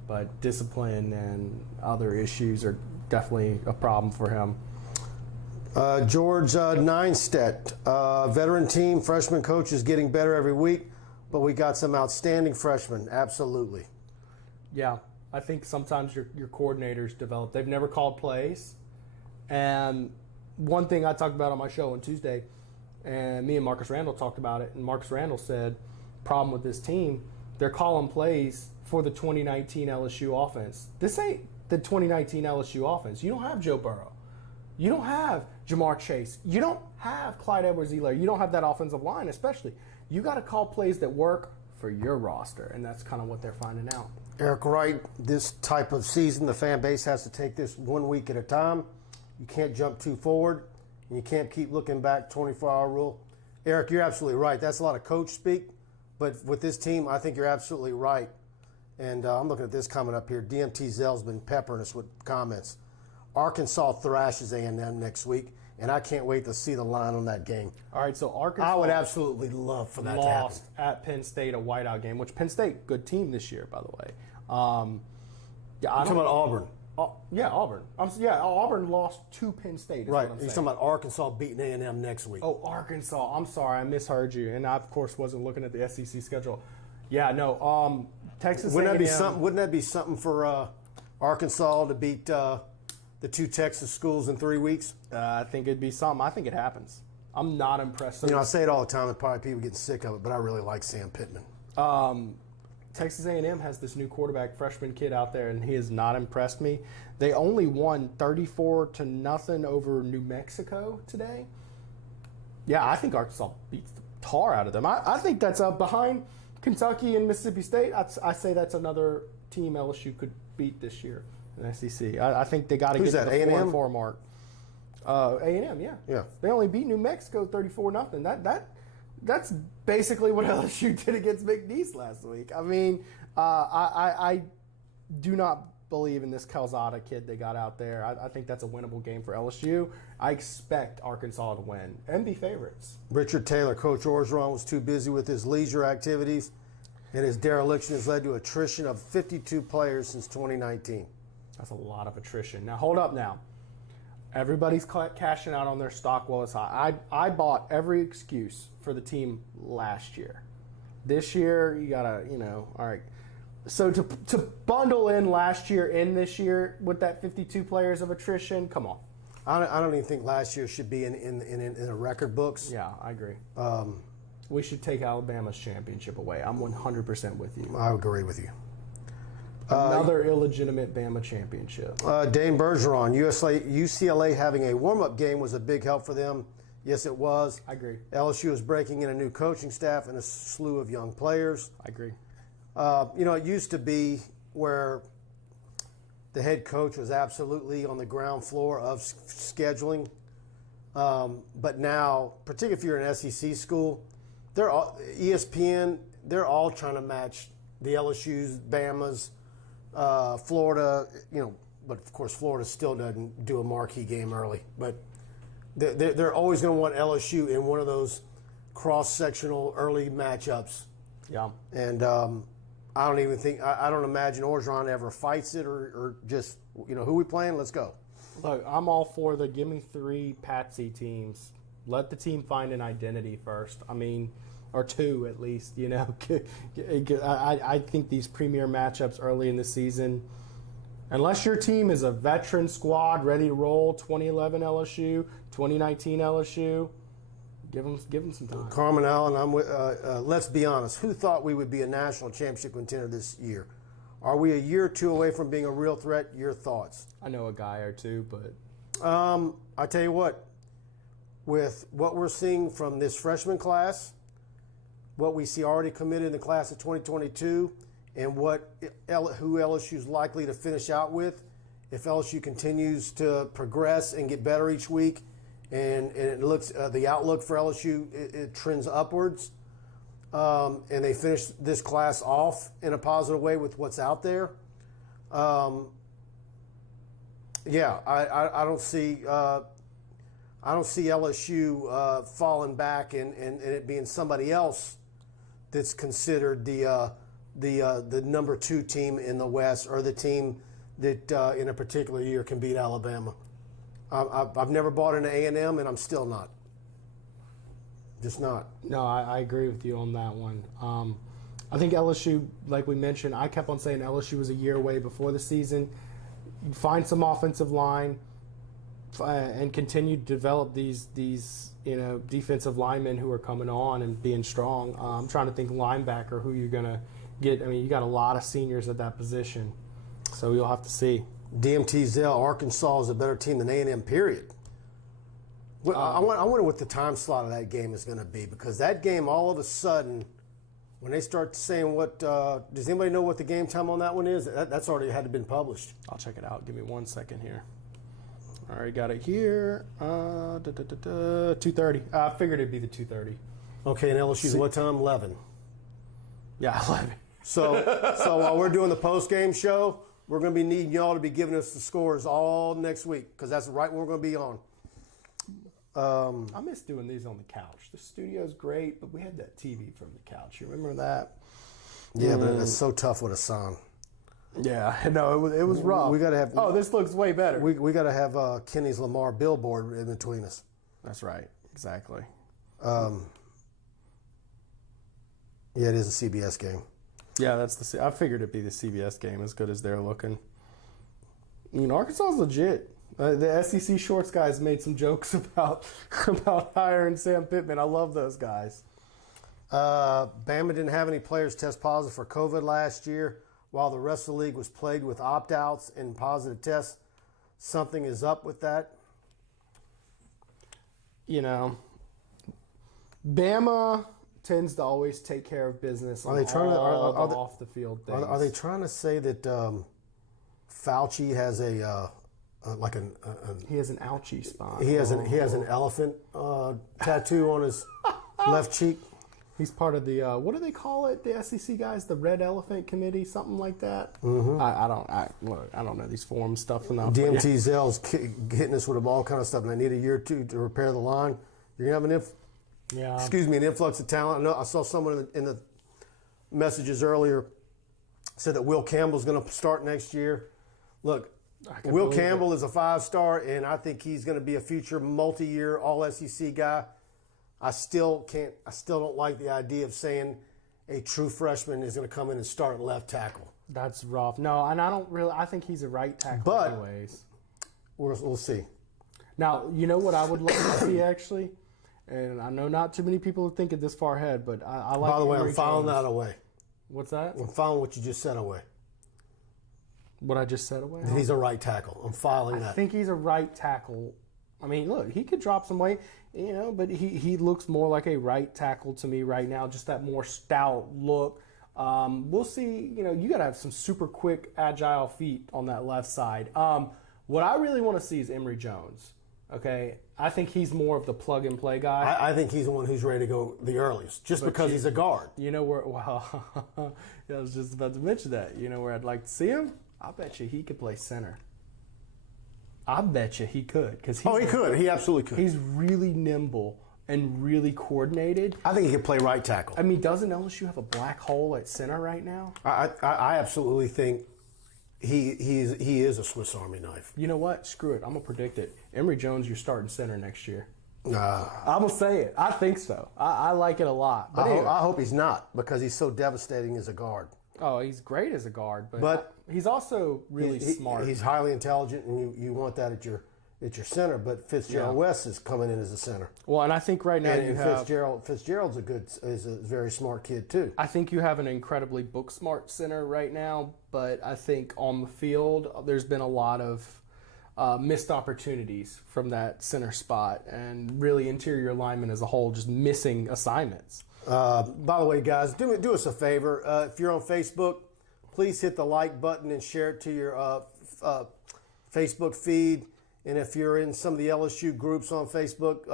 but discipline and other issues are definitely a problem for him. George Neinstedt, veteran team, freshman coach is getting better every week, but we got some outstanding freshmen, absolutely. Yeah, I think sometimes your coordinators develop. They've never called plays. And one thing I talked about on my show on Tuesday, and me and Marcus Randall talked about it, and Marcus Randall said, problem with this team, they're calling plays for the 2019 LSU offense. This ain't the 2019 LSU offense. You don't have Joe Burrow. You don't have Jamar Chase. You don't have Clyde Edwards-Helaire. You don't have that offensive line, especially. You got to call plays that work for your roster, and that's kind of what they're finding out. Eric Wright, this type of season, the fan base has to take this 1 week at a time. You can't jump too forward, and you can't keep looking back, 24-hour rule. Eric, you're absolutely right. That's a lot of coach speak, but with this team, I think you're absolutely right. And I'm looking at this comment up here. DMT Zell's been peppering us with comments. Arkansas thrashes A&M next week, and I can't wait to see the line on that game. All right, so Arkansas I would absolutely love for that to happen. Lost at Penn State, a whiteout game, which Penn State, good team this year, by the way. I'm talking about Auburn. Auburn. Auburn lost to Penn State. Right. You're talking about Arkansas beating A&M next week. Oh, Arkansas. I'm sorry, I misheard you, and I of course wasn't looking at the SEC schedule. Yeah, no. Texas. Wouldn't that be something for Arkansas to beat the two Texas schools in 3 weeks? I think it'd be something. I think it happens. I'm not impressed. I say it all the time, and probably people getting sick of it, but I really like Sam Pittman. Texas A&M has this new quarterback freshman kid out there, and he has not impressed me. They only won 34-0 over New Mexico today. Yeah, I think Arkansas beats the tar out of them. I think that's behind Kentucky and Mississippi State, I say that's another team LSU could beat this year in the SEC. I think they got to get to the 4-4 mark. A&M, yeah. Yeah. They only beat New Mexico 34-0. That's basically what LSU did against McNeese last week. I mean, I do not believe in this Calzada kid they got out there. I think that's a winnable game for LSU. I expect Arkansas to win and be favorites. Richard Taylor, Coach Orgeron was too busy with his leisure activities, and his dereliction has led to attrition of 52 players since 2019. That's a lot of attrition. Now, hold up now. Everybody's cashing out on their stock while it's high. I bought every excuse for the team last year. This year, you got to, all right. So to bundle in last year in this year with that 52 players of attrition, come on. I don't even think last year should be in the record books. Yeah, I agree. We should take Alabama's championship away. I'm 100% with you. I agree with you. Another illegitimate Bama championship. Dane Bergeron, UCLA having a warm-up game was a big help for them. Yes, it was. I agree. LSU is breaking in a new coaching staff and a slew of young players. I agree. It used to be where the head coach was absolutely on the ground floor of scheduling. But now, particularly if you're an SEC school, ESPN, they're all trying to match the LSU's, Bama's, Florida, but of course Florida still doesn't do a marquee game early. But they're always going to want LSU in one of those cross-sectional early matchups. Yeah. And I don't imagine Orgeron ever fights it or just, who we playing? Let's go. Look, I'm all for the give me 3 patsy teams. Let the team find an identity first. I mean, or 2 at least, I think these premier matchups early in the season, unless your team is a veteran squad ready to roll, 2011 LSU, 2019 LSU, give them some time. Carmen Allen, let's be honest. Who thought we would be a national championship contender this year? Are we a year or 2 away from being a real threat? Your thoughts? I know a guy or two, but I tell you what, with what we're seeing from this freshman class, what we see already committed in the class of 2022, and who LSU is likely to finish out with, if LSU continues to progress and get better each week, and it looks the outlook for LSU it trends upwards, and they finish this class off in a positive way with what's out there. I don't see LSU falling back and it being somebody else that's considered the number 2 team in the West, or the team that in a particular year can beat Alabama. I've never bought into A&M, and I'm still not. Just not. No, I agree with you on that one. I think LSU, like we mentioned, I kept on saying LSU was a year away before the season. You find some offensive line and continue to develop these defensive linemen who are coming on and being strong. I'm trying to think linebacker who you're going to get. I mean, you got a lot of seniors at that position, so you'll have to see. DMT Zell, Arkansas is a better team than A&M, period. I wonder what the time slot of that game is going to be, because that game all of a sudden, when they start saying does anybody know what the game time on that one is? That's already had to been published. I'll check it out. Give me 1 second here. All right, got it here. 2:30. I figured it'd be the 2:30. Okay, and LSU's what time? 11. Yeah, 11. So while we're doing the post-game show, we're going to be needing y'all to be giving us the scores all next week, because that's right when we're going to be on. I miss doing these on the couch. The studio's great, but we had that TV from the couch. You remember that? Yeah, but it's so tough with a son. Yeah, no, it was rough. We got to have. Oh, this looks way better. We got to have Kenny's Lamar billboard in between us. That's right, exactly. Yeah, it is a CBS game. Yeah, I figured it'd be the CBS game, as good as they're looking. I mean, Arkansas is legit. The SEC Shorts guys made some jokes about hiring Sam Pittman. I love those guys. Bama didn't have any players test positive for COVID last year, while the rest of the league was plagued with opt-outs and positive tests. Something is up with that. Bama tends to always take care of business on Are they trying to- all are the they- off the field things. Are they trying to say that Fauci has he He has an ouchie spot. he has an elephant tattoo on his left cheek? He's part of the what do they call it? The SEC guys, the Red Elephant Committee, something like that. Mm-hmm. I don't know these forum stuff enough. DMT Zell's hitting us with all kind of stuff, and I need a year or two to repair the line. You're gonna have an influx of talent. I know I saw someone in the messages earlier said that Will Campbell's going to start next year. Look, Will Campbell is a 5-star, and I think he's going to be a future multi-year All-SEC guy. I still don't like the idea of saying a true freshman is going to come in and start at left tackle. That's rough. No, and I think he's a right tackle But anyways. We'll see. Now, you know what I would love to see actually? And I know not too many people are thinking this far ahead, but I like. By the way, Emory I'm filing Jones. that away. What's that? I'm filing what you just said away. What I just said away? That he's a right tackle. I'm filing that. I think he's a right tackle. I mean, look, he could drop some weight, but he looks more like a right tackle to me right now, just that more stout look. We'll see. You got to have some super quick, agile feet on that left side. What I really want to see is Emory Jones. Okay, I think he's more of the plug-and-play guy. I think he's the one who's ready to go the earliest, just because he's a guard. You know where? Well, I was just about to mention that. You know where I'd like to see him? I bet you he could play center. I bet you he could because He could. He absolutely could. He's really nimble and really coordinated. I think he could play right tackle. I mean, doesn't LSU have a black hole at center right now? I absolutely think he is a Swiss Army knife. You know what? Screw it. I'm gonna predict it. Emory Jones, you're starting center next year. I'm gonna say it. I think so. I like it a lot. But anyway. I hope he's not, because he's so devastating as a guard. Oh, he's great as a guard, but he's also really smart. He's highly intelligent, and you want that at your center. But Fitzgerald West is coming in as a center. Well, and I think right now you have Fitzgerald's is a very smart kid too. I think you have an incredibly book smart center right now, but I think on the field there's been a lot of missed opportunities from that center spot, and really interior linemen as a whole just missing assignments. By the way, guys, do us a favor. If you're on Facebook, please hit the like button and share it to your Facebook feed. And if you're in some of the LSU groups on Facebook,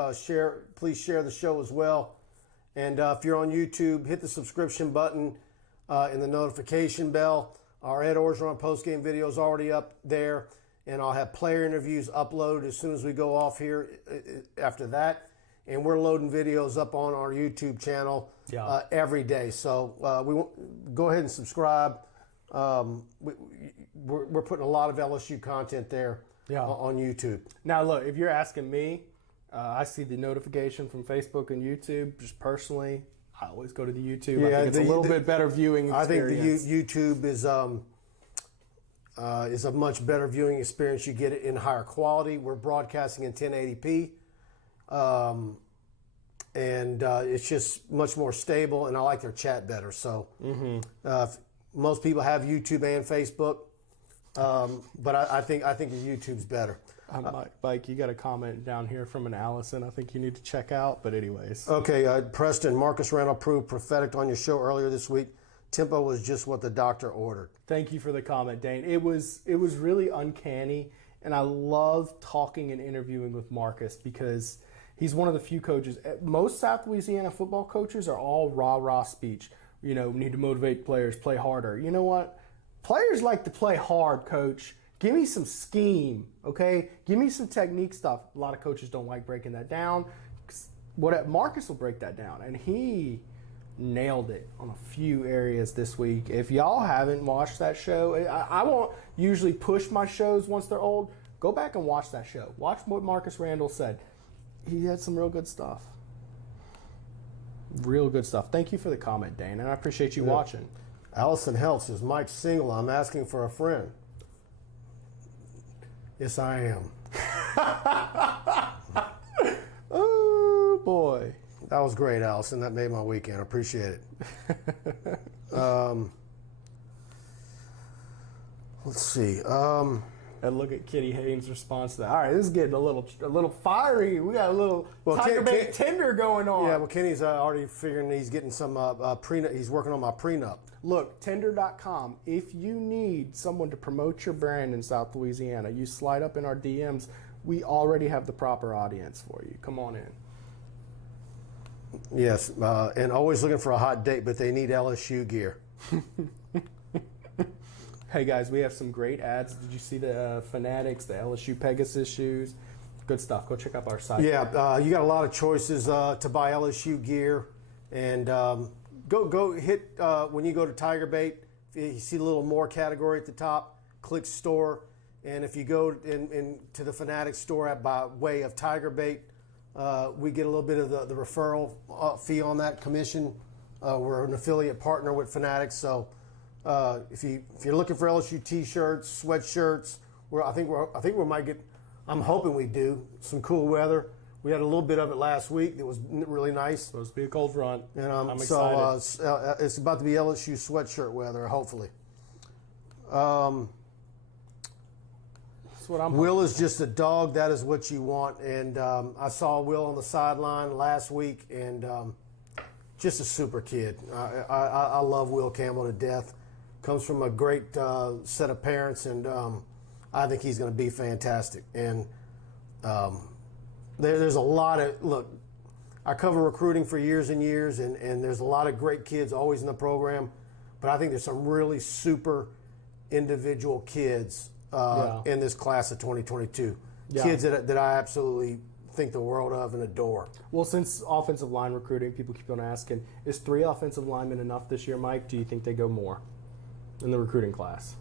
please share the show as well. And if you're on YouTube, hit the subscription button and the notification bell. Our Ed Orgeron postgame video is already up there, and I'll have player interviews uploaded as soon as we go off here after that. And we're loading videos up on our YouTube channel every day. So go ahead and subscribe. We're putting a lot of LSU content there on YouTube. Now, look, if you're asking me, I see the notification from Facebook and YouTube. Just personally, I always go to the YouTube. I think it's a little bit better viewing experience. I think the YouTube is a much better viewing experience. You get it in higher quality. We're broadcasting in 1080p. And it's just much more stable, and I like their chat better. So most people have YouTube and Facebook, but I think your YouTube's better. Mike, you got a comment down here from an Allison I think you need to check out, but anyways. Okay, Preston, Marcus Randall proved prophetic on your show earlier this week. Tempo was just what the doctor ordered. Thank you for the comment, Dane. It was really uncanny, and I love talking and interviewing with Marcus because he's one of the few coaches. Most South Louisiana football coaches are all rah-rah speech. We need to motivate players, play harder. You know what? Players like to play hard, coach. Give me some scheme, okay? Give me some technique stuff. A lot of coaches don't like breaking that down. Marcus will break that down, and he nailed it on a few areas this week. If y'all haven't watched that show, I won't usually push my shows once they're old. Go back and watch that show. Watch what Marcus Randall said. He had some real good stuff. Real good stuff. Thank you for the comment, Dane, and I appreciate you watching. Allison Help says, Mike's single. I'm asking for a friend. Yes, I am. Oh, boy. That was great, Allison. That made my weekend. I appreciate it. Let's see. And look at Kenny Haynes' response to that. All right, this is getting a little fiery. We got a little TigerBait Tinder going on. Yeah, well, Kenny's already figuring he's getting some prenup. He's working on my prenup. Look, Tinder.com. If you need someone to promote your brand in South Louisiana, you slide up in our DMs. We already have the proper audience for you. Come on in. Yes, and always looking for a hot date, but they need LSU gear. Hey guys, we have some great ads. Did you see the Fanatics, the LSU Pegasus shoes? Good stuff. Go check out our site. Yeah, you got a lot of choices to buy LSU gear, and go hit when you go to TigerBait. You see the little more category at the top. Click store, and if you go to the Fanatics store by way of TigerBait, we get a little bit of the referral fee on that commission. We're an affiliate partner with Fanatics, so. If you're looking for LSU T-shirts, sweatshirts, I think we might get. I'm hoping we do some cool weather. We had a little bit of it last week. It was really nice. Supposed to be a cold front. And I'm excited. So it's about to be LSU sweatshirt weather, hopefully. That's what I'm. Will is just a dog. That is what you want. And I saw Will on the sideline last week, and just a super kid. I love Will Campbell to death. Comes from a great set of parents, and I think he's going to be fantastic. And there's a lot of, look, I cover recruiting for years and years, and there's a lot of great kids always in the program, but I think there's some really super individual kids in this class of 2022. Yeah. Kids that I absolutely think the world of and adore. Well, since offensive line recruiting, people keep on asking, is 3 offensive linemen enough this year, Mike? Do you think they go more in the recruiting class?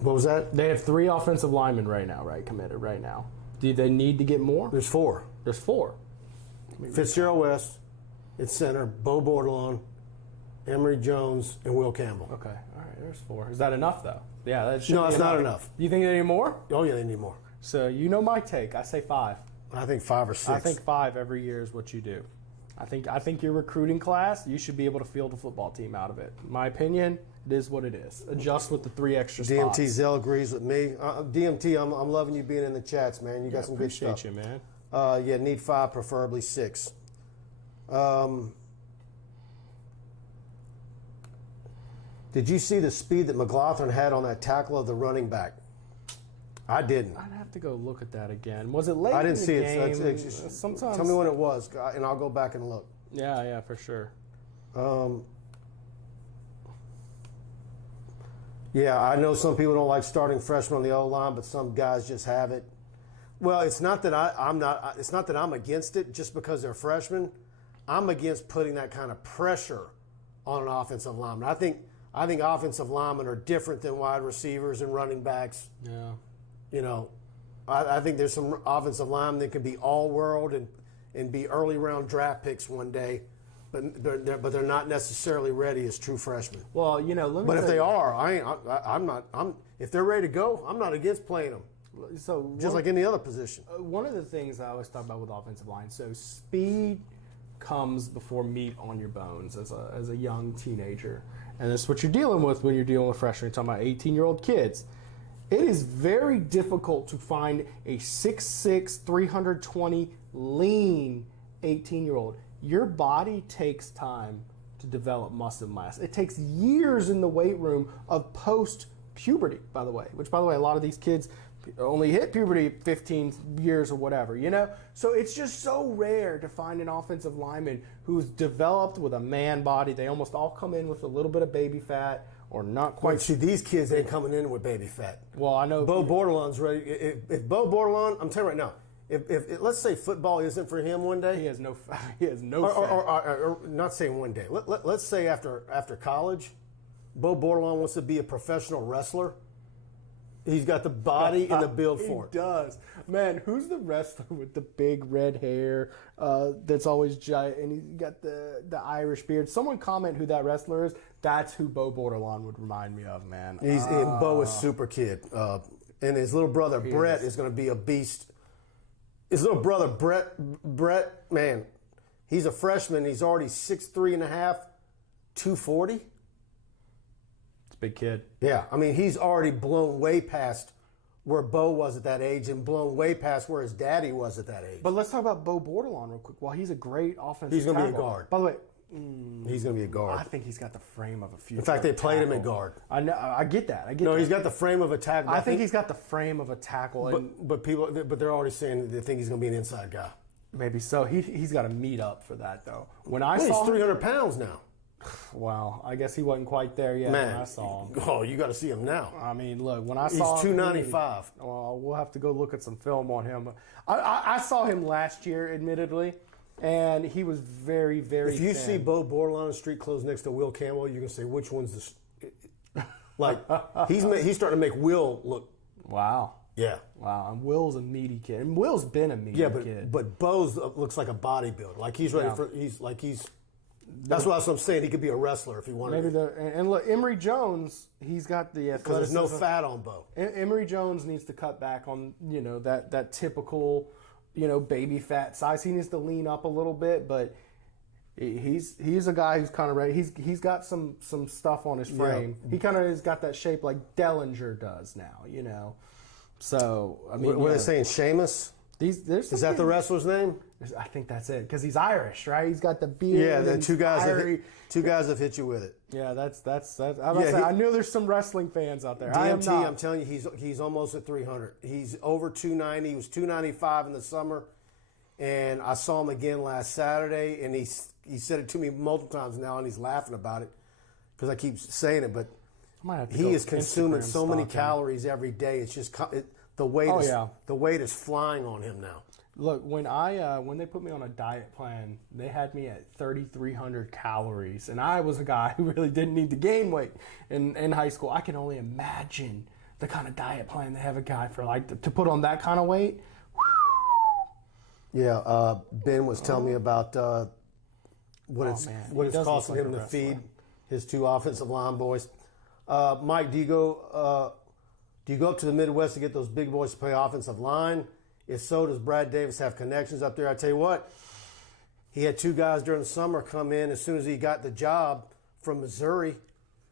What was that? They have 3 offensive linemen right now, right? Committed right now. Do they need to get more? There's 4. There's 4. Fitzgerald West, it's center, Beau Bordelon, Emory Jones, and Will Campbell. Okay, all right, there's 4. Is that enough, though? Yeah, that should No, be it's enough. not enough. You think they need more? Oh, yeah, they need more. So you know my take. I say 5. I think 5 or 6. I think 5 every year is what you do. I think your recruiting class, you should be able to field a football team out of it. In my opinion, it is what it is. Adjust with the 3 extra spots. DMT Zell agrees with me. DMT, I'm loving you being in the chats, man. You got some good stuff. Appreciate you, man. Yeah, need 5, preferably 6. Did you see the speed that McLaughlin had on that tackle of the running back? I didn't. I'd have to go look at that again. Was it late I didn't in see the it. game? So Sometimes. Tell me when it was, and I'll go back and look. Yeah, for sure. Yeah, I know some people don't like starting freshmen on the O-line, but some guys just have it. Well, it's not that It's not that I'm against it just because they're freshmen. I'm against putting that kind of pressure on an offensive lineman. I think offensive linemen are different than wide receivers and running backs. Yeah. You know, I think there's some offensive linemen that could be all-world and be early round draft picks one day, but they're not necessarily ready as true freshmen. Well, you know, but if they are, if they're ready to go, I'm not against playing them. So just like any other position. One of the things I always talk about with offensive line, so speed comes before meat on your bones as a young teenager, and that's what you're dealing with when you're dealing with freshmen. You're talking about 18-year-old kids. It is very difficult to find a 6'6", 320 lean 18-year-old. Your body takes time to develop muscle mass. It takes years in the weight room of post-puberty, by the way, which, by the way, a lot of these kids only hit puberty 15 years or whatever, you know? So it's just so rare to find an offensive lineman who's developed with a man body. They almost all come in with a little bit of baby fat or not quite. Well, see, these kids ain't coming in with baby fat. Well, I know. Beau Bordelon's ready. If Beau Bordelon, I'm telling you right now, if let's say football isn't for him one day. He has no fat. Or not saying one day. Let's say after college, Beau Bordelon wants to be a professional wrestler. He's got the body and the build for it. He does. Man, who's the wrestler with the big red hair that's always giant and he's got the Irish beard? Someone comment who that wrestler is. That's who Beau Bordelon would remind me of, man. And Beau is super kid. And his little brother Brett is going to be a beast. His little brother Brett, man, he's a freshman. He's already 6'3.5", 240. Big kid. Yeah, I mean, he's already blown way past where Beau was at that age and blown way past where his daddy was at that age. But let's talk about Beau Bordelon real quick. While he's a great offensive He's going to be a tackle. guard. By the way, He's going to be a guard. I think he's got the frame of a future. In fact, they played him tackle. at guard. I know. I get that. No, he's got the frame of a tackle. I think he's got the frame of a tackle. But they're already saying they think he's going to be an inside guy. Maybe so. He's got to meet up for that, though. When I He's saw him, 300 pounds now. wow, I guess he wasn't quite there yet Man, when I saw him. Oh, you got to see him now. I mean, look, when I He's saw him, 295. Well, we'll have to go look at some film on him. I saw him last year, admittedly, and he was very, very If you thin. see Beau Bordelon in street clothes next to Will Campbell, you're going to say, which one's the... Like, he's starting to make Will look... Wow. Yeah. Wow, and Will's a meaty kid. And Will's been a meaty kid. But Beau's looks like a bodybuilder. Like, he's ready for... That's what I'm saying. He could be a wrestler if he wanted Maybe to. and look, Emory Jones, he's got the Because there's athleticism. no fat on Beau. Emory Jones needs to cut back on, that typical, baby fat size. He needs to lean up a little bit, but he's a guy who's kind of ready. He's got some stuff on his frame. Yeah. He kind of has got that shape like Dellinger does now, So, I mean, What are they saying? Seamus? Is that the wrestler's name? I think that's it, because he's Irish, right? He's got the beard. Yeah, the and two guys fiery. have hit you with it. Yeah, that's. I know there's some wrestling fans out there. I am DMT, not. I'm telling you, he's almost at 300. He's over 290. He was 295 in the summer, and I saw him again last Saturday, and he said it to me multiple times now, and he's laughing about it because I keep saying it, but he is consuming so many calories every day. It's just the weight is flying on him now. Look, when they put me on a diet plan, they had me at 3,300 calories, and I was a guy who really didn't need to gain weight in high school. I can only imagine the kind of diet plan they have a guy for, like, to put on that kind of weight. Yeah, Ben was telling me about what it's costing him to feed his two offensive line boys. Mike, do you go up to the Midwest to get those big boys to play offensive line? If so, does Brad Davis have connections up there? I tell you what, he had two guys during the summer come in as soon as he got the job from Missouri,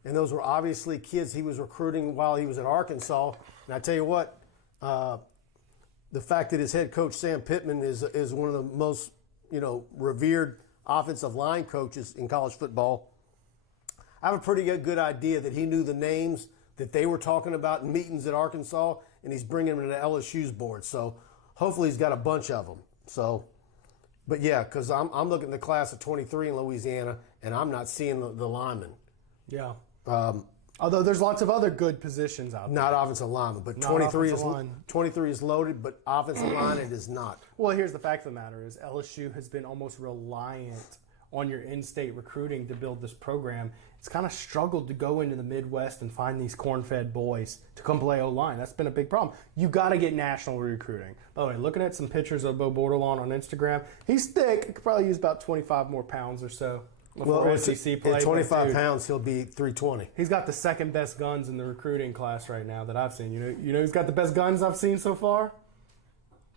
and those were obviously kids he was recruiting while he was at Arkansas. And I tell you what, the fact that his head coach Sam Pittman is one of the most revered offensive line coaches in college football, I have a pretty good idea that he knew the names that they were talking about in meetings at Arkansas, and he's bringing them to LSU's board. So hopefully he's got a bunch of them. So, but yeah, because I'm looking at the class of 23 in Louisiana, and I'm not seeing the linemen. Yeah. Although there's lots of other good positions out there. Not offensive linemen, but 23 is loaded, but offensive line it is not. Well, here's the fact of the matter is LSU has been almost reliant on your in-state recruiting to build this program. It's kind of struggled to go into the Midwest and find these corn-fed boys to come play O-line. That's been a big problem. You got to get national recruiting. By the way, looking at some pictures of Beau Bordelon on Instagram, he's thick. He could probably use about 25 more pounds or so before SEC play. At 25 pounds, he'll be 320. He's got the second best guns in the recruiting class right now that I've seen. You know who's got the best guns I've seen so far?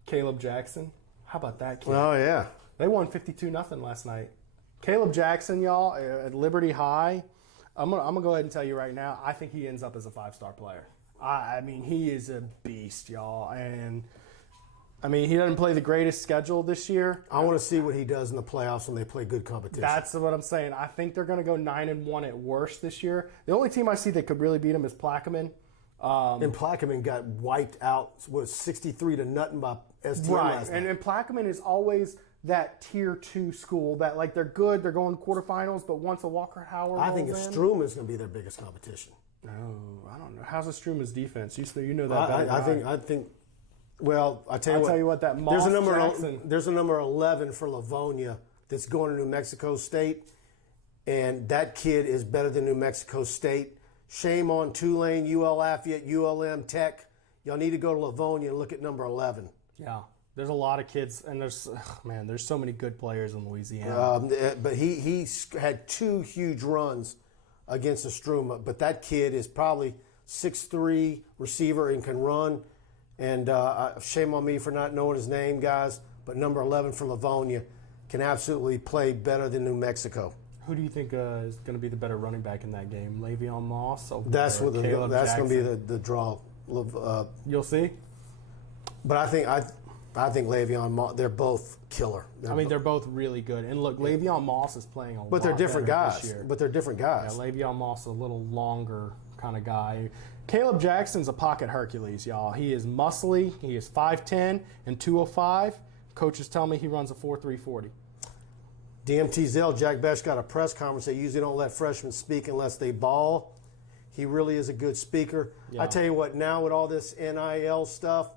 Caleb Jackson. How about that kid? Oh, yeah. They won 52-0 last night. Caleb Jackson, y'all, at Liberty High, I'm gonna go ahead and tell you right now, I think he ends up as a 5-star player. I mean, he is a beast, y'all. And, I mean, he doesn't play the greatest schedule this year. I want to see what he does in the playoffs when they play good competition. That's what I'm saying. I think they're going to go 9-1 at worst this year. The only team I see that could really beat him is Plaquemine. And Plaquemine got wiped out, 63-0 by STM last night. And Plaquemine is always that tier 2 school that, like, they're good, they're going quarterfinals, but once a Walker Howard I think Struma is going to be their biggest competition. No, I don't know. How's the Struma's defense? You know that better. I think. Well, I tell you what. That Moss there's a number 11 for Livonia that's going to New Mexico State, and that kid is better than New Mexico State. Shame on Tulane, UL Lafayette, ULM Tech. Y'all need to go to Livonia and look at number 11. Yeah. There's a lot of kids, and there's so many good players in Louisiana. But he had two huge runs against the Struma. But that kid is probably 6'3" receiver and can run. And shame on me for not knowing his name, guys. But number 11 for Livonia can absolutely play better than New Mexico. Who do you think is going to be the better running back in that game, Le'Veon Moss? That's going to be the draw. You'll see. But I think Le'Veon Moss, they're both killer. They're both really good. And look, Le'Veon Moss is playing a lot But they're different better guys. this year. But they're different guys. Yeah, Le'Veon Moss is a little longer kind of guy. Caleb Jackson's a pocket Hercules, y'all. He is muscly. He is 5'10" and 205. Coaches tell me he runs a 4.3 40. DMT Zell, Jack Bech got a press conference. They usually don't let freshmen speak unless they ball. He really is a good speaker. Yeah. I tell you what, now with all this NIL stuff,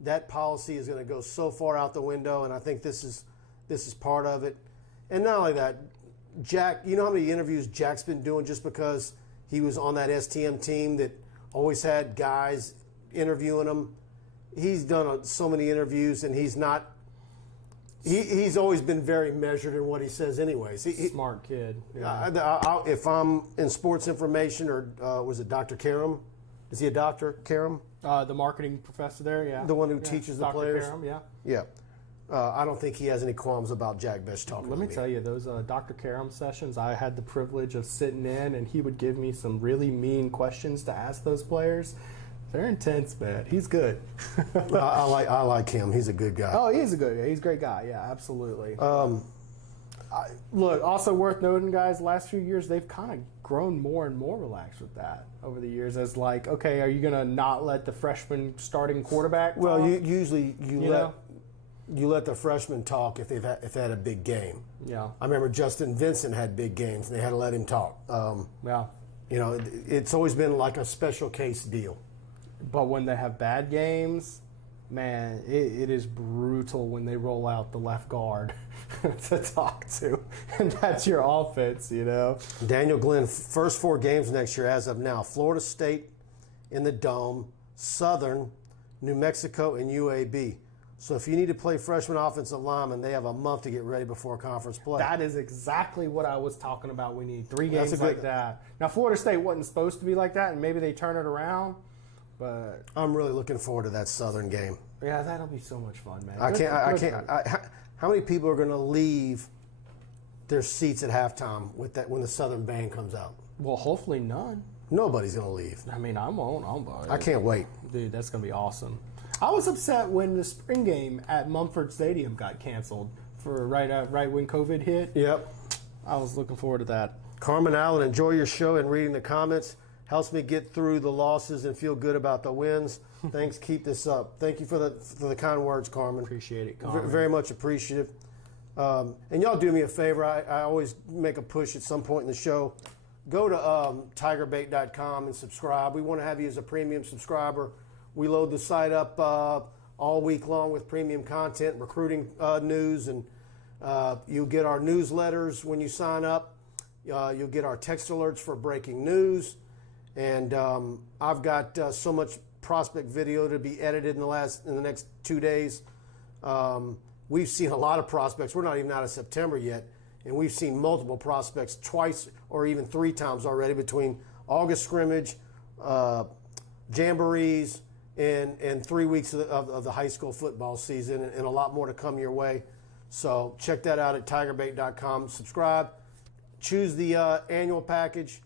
that policy is going to go so far out the window, and I think this is part of it. And not only that, Jack, you know how many interviews Jack's been doing just because he was on that STM team that always had guys interviewing him? He's done so many interviews, and he's not. He's always been very measured in what he says anyways. Smart kid. Yeah. If I'm in sports information, or was it Dr. Karam? Is he a doctor, Karam? The marketing professor there, yeah. The one who teaches the Dr. players? Karam, yeah. Yeah. I don't think he has any qualms about Jack Bech talking Let me tell you, those Dr. Karam sessions, I had the privilege of sitting in, and he would give me some really mean questions to ask those players. They're intense, man. He's good. I like him. He's a good guy. Oh, he's a great guy. Yeah, absolutely. Look, also worth noting, guys, last few years, they've kind of grown more and more relaxed with that over the years as like, okay, are you going to not let the freshman starting quarterback talk? Well, usually you let the freshmen talk if they've had a big game. Yeah. I remember Justin Vincent had big games, and they had to let him talk. Yeah. It's always been like a special case deal. But when they have bad games, man, it is brutal when they roll out the left guard to talk to. And that's your offense, Daniel Glenn, first 4 games next year as of now. Florida State in the Dome, Southern, New Mexico, and UAB. So if you need to play freshman offensive linemen, they have a month to get ready before conference play. That is exactly what I was talking about. We need 3 games like that. Now, Florida State wasn't supposed to be like that, and maybe they turn it around. But I'm really looking forward to that Southern game. Yeah, that'll be so much fun, man. I can't. How many people are going to leave their seats at halftime when the Southern band comes out? Well, hopefully none. Nobody's going to leave. I mean, I won't. I can't wait. Dude, that's going to be awesome. I was upset when the spring game at Mumford Stadium got canceled for right when COVID hit. Yep. I was looking forward to that. Carmen Allen, enjoy your show and reading the comments. Helps me get through the losses and feel good about the wins. Thanks. Keep this up. Thank you for the kind words, Carmen. Appreciate it, Carmen. Very much appreciative. And y'all do me a favor. I always make a push at some point in the show. Go to TigerBait.com and subscribe. We want to have you as a premium subscriber. We load the site up all week long with premium content, recruiting news, and you'll get our newsletters when you sign up. You'll get our text alerts for breaking news. And I've got so much prospect video to be edited in the next 2 days. We've seen a lot of prospects. We're not even out of September yet, and we've seen multiple prospects twice or even 3 times already between August scrimmage, jamborees, and 3 weeks of the high school football season, and a lot more to come your way. So check that out at TigerBait.com. Subscribe. Choose the annual package.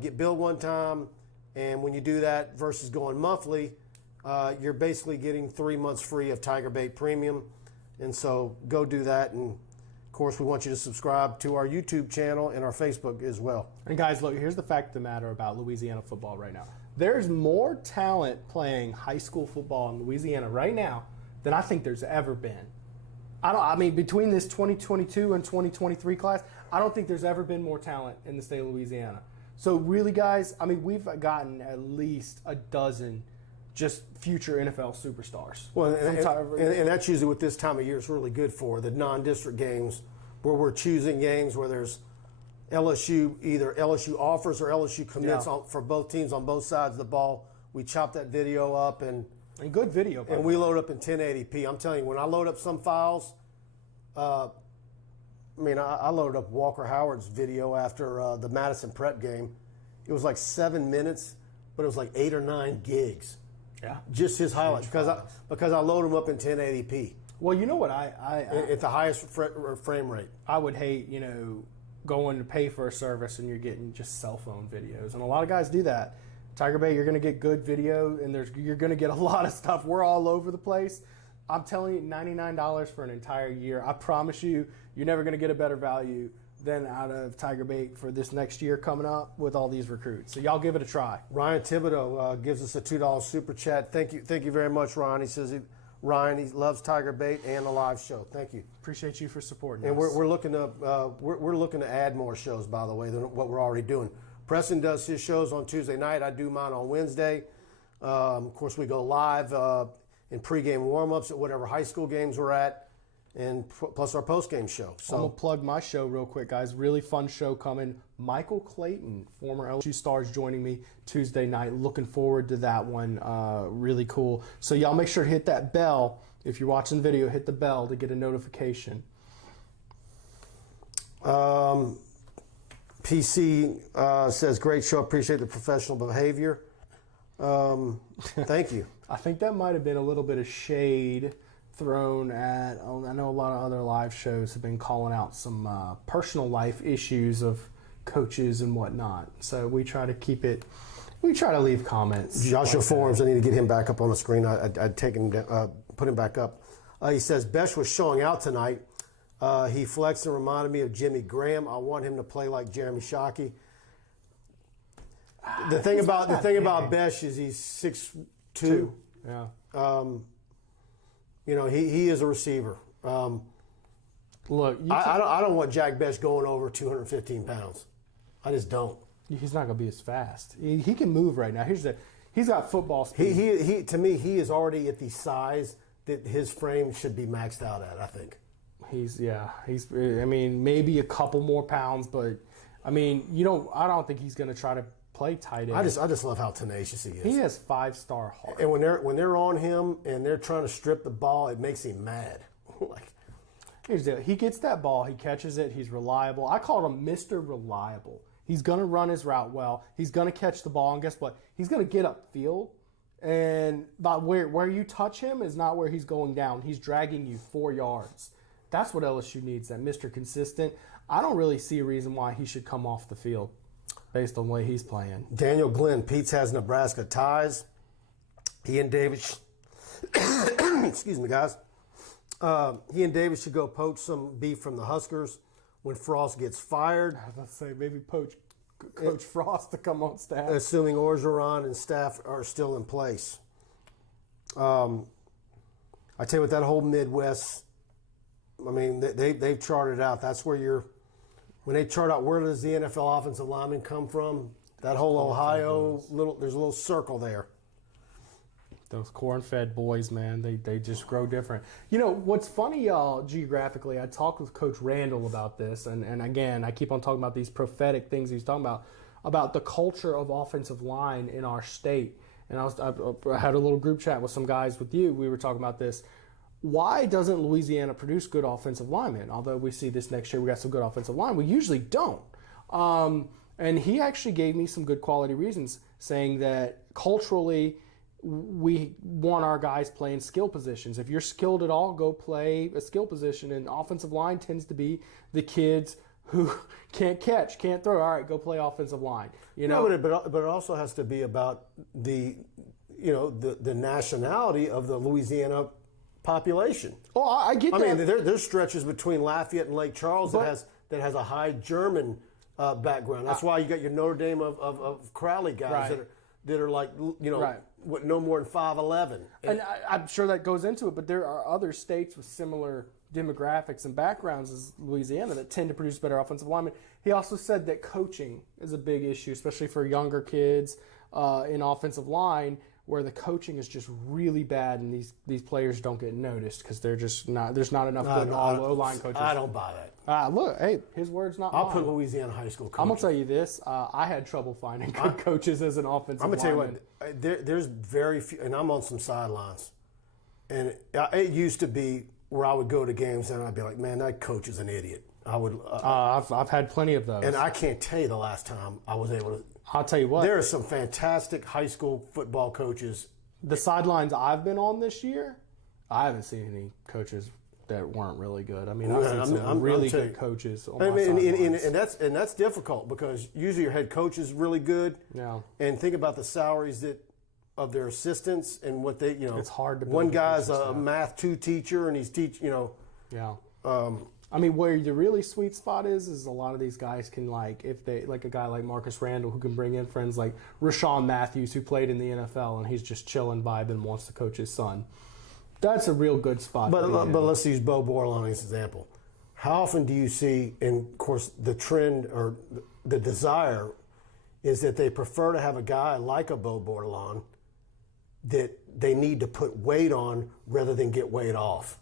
Get billed one time, and when you do that versus going monthly, you're basically getting 3 months free of TigerBait Premium. And so go do that. And, of course, we want you to subscribe to our YouTube channel and our Facebook as well. And, guys, look, here's the fact of the matter about Louisiana football right now. There's more talent playing high school football in Louisiana right now than I think there's ever been. I mean, between this 2022 and 2023 class, I don't think there's ever been more talent in the state of Louisiana. So really, guys, I mean, we've gotten at least a dozen just future NFL superstars. Well, and that's usually what this time of year is really good for, the non-district games where we're choosing games where there's either LSU offers or LSU commits for both teams on both sides of the ball. We chop that video up and good video. And we load up in 1080p. I'm telling you, when I load up some files, I loaded up Walker Howard's video after the Madison Prep game. It was like 7 minutes, but it was like 8 or 9 gigs. Yeah. Just his highlights because I load them up in 1080p. Well, you know what I at the highest frame rate. I would hate, going to pay for a service and you're getting just cell phone videos. And a lot of guys do that. TigerBait, you're going to get good video, and you're going to get a lot of stuff. We're all over the place. I'm telling you, $99 for an entire year. I promise you, you're never going to get a better value than out of TigerBait for this next year coming up with all these recruits. So y'all give it a try. Ryan Thibodeau gives us a $2 super chat. Thank you very much, Ryan. He says Ryan, he loves TigerBait and the live show. Thank you. Appreciate you for supporting and us. we're looking to add more shows, by the way, than what we're already doing. Preston does his shows on Tuesday night. I do mine on Wednesday. Of course, we go live in pregame warm-ups at whatever high school games we're at, and plus our postgame show. So I'm going to plug my show real quick, guys. Really fun show coming. Michael Clayton, former LSU Stars, joining me Tuesday night. Looking forward to that one. Really cool. So y'all make sure to hit that bell. If you're watching the video, hit the bell to get a notification. PC says, great show. Appreciate the professional behavior. Thank you. I think that might have been a little bit of shade thrown at, I know a lot of other live shows have been calling out some personal life issues of coaches and whatnot. So we try to keep it, we try to leave comments. Joshua Forms, I need to get him back up on the screen. I'd take him, put him back up. He says, Besh was showing out tonight. He flexed and reminded me of Jimmy Graham. I want him to play like Jeremy Shockey. The thing about Besh is he's 6'2". Yeah. He is a receiver. Look, I don't want Jack Besh going over 215 pounds. I just don't. He's not going to be as fast. He can move right now. He's got football speed. He to me, he is already at the size that his frame should be maxed out at, I think. I mean, maybe a couple more pounds, but I don't think he's going to try to play tight end. I just love how tenacious he is. He has 5-star heart. And when they're on him and they're trying to strip the ball, it makes him mad. Here's the deal. He gets that ball, he catches it, he's reliable. I call him Mr. Reliable. He's going to run his route well. He's going to catch the ball, and guess what? He's going to get upfield, and about where you touch him is not where he's going down. He's dragging you 4 yards. That's what LSU needs, that Mr. Consistent. I don't really see a reason why he should come off the field based on the way he's playing. Daniel Glenn, Pete's has Nebraska ties. He and David, excuse me, guys. He and David should go poach some beef from the Huskers when Frost gets fired. I was about to say, maybe poach Coach Frost to come on staff. Assuming Orgeron and staff are still in place. I tell you what, that whole Midwest, they've charted out. That's where when they chart out where does the NFL offensive lineman come from, that whole Ohio, there's a little circle there. Those corn-fed boys, man, they just grow different. What's funny, y'all, geographically, I talked with Coach Randall about this, and again, I keep on talking about these prophetic things he's talking about the culture of offensive line in our state. And I had a little group chat with some guys with you. We were talking about this. Why doesn't Louisiana produce good offensive linemen? Although we see this next year, we got some good offensive line. We usually don't. And he actually gave me some good quality reasons, saying that culturally, we want our guys playing skill positions. If you're skilled at all, go play a skill position. And offensive line tends to be the kids who can't catch, can't throw. All right, go play offensive line. No, but it also has to be about the nationality of the Louisiana population. Oh, I get that. There's stretches between Lafayette and Lake Charles that has a high German background. That's why you got your Notre Dame of Crowley guys that are like no more than 5'11". And I'm sure that goes into it, but there are other states with similar demographics and backgrounds as Louisiana that tend to produce better offensive linemen. He also said that coaching is a big issue, especially for younger kids in offensive line, where the coaching is just really bad and these players don't get noticed because they're just not. There's not enough good O-line coaches. I don't buy that. Look, hey, his word's not mine. I'll put Louisiana high school coaches. I'm gonna tell you this: I had trouble finding good coaches as an offensive lineman. I'm gonna tell you what. There's very few, and I'm on some sidelines, and it used to be where I would go to games and I'd be like, man, that coach is an idiot. I would. I've had plenty of those, and I can't tell you the last time I was able to. I'll tell you what. There are some fantastic high school football coaches. The sidelines I've been on this year, I haven't seen any coaches that weren't really good. I mean, No, I've seen some I'm really telling good you. coaches on I my mean, sidelines. and that's difficult because usually your head coach is really good. Yeah. And think about the salaries of their assistants and what they, It's hard to build one a guy's coaching a staff. math 2 teacher and he's Yeah. I mean, where the really sweet spot is a lot of these guys can, like, if they, like a guy like Marcus Randall who can bring in friends like Rashawn Matthews who played in the NFL and he's just chilling, vibing, and wants to coach his son. That's a real good spot. But to be in. let's use Beau Bordelon as an example. How often do you see, and of course the trend or the desire is that they prefer to have a guy like a Beau Bordelon that they need to put weight on rather than get weight off.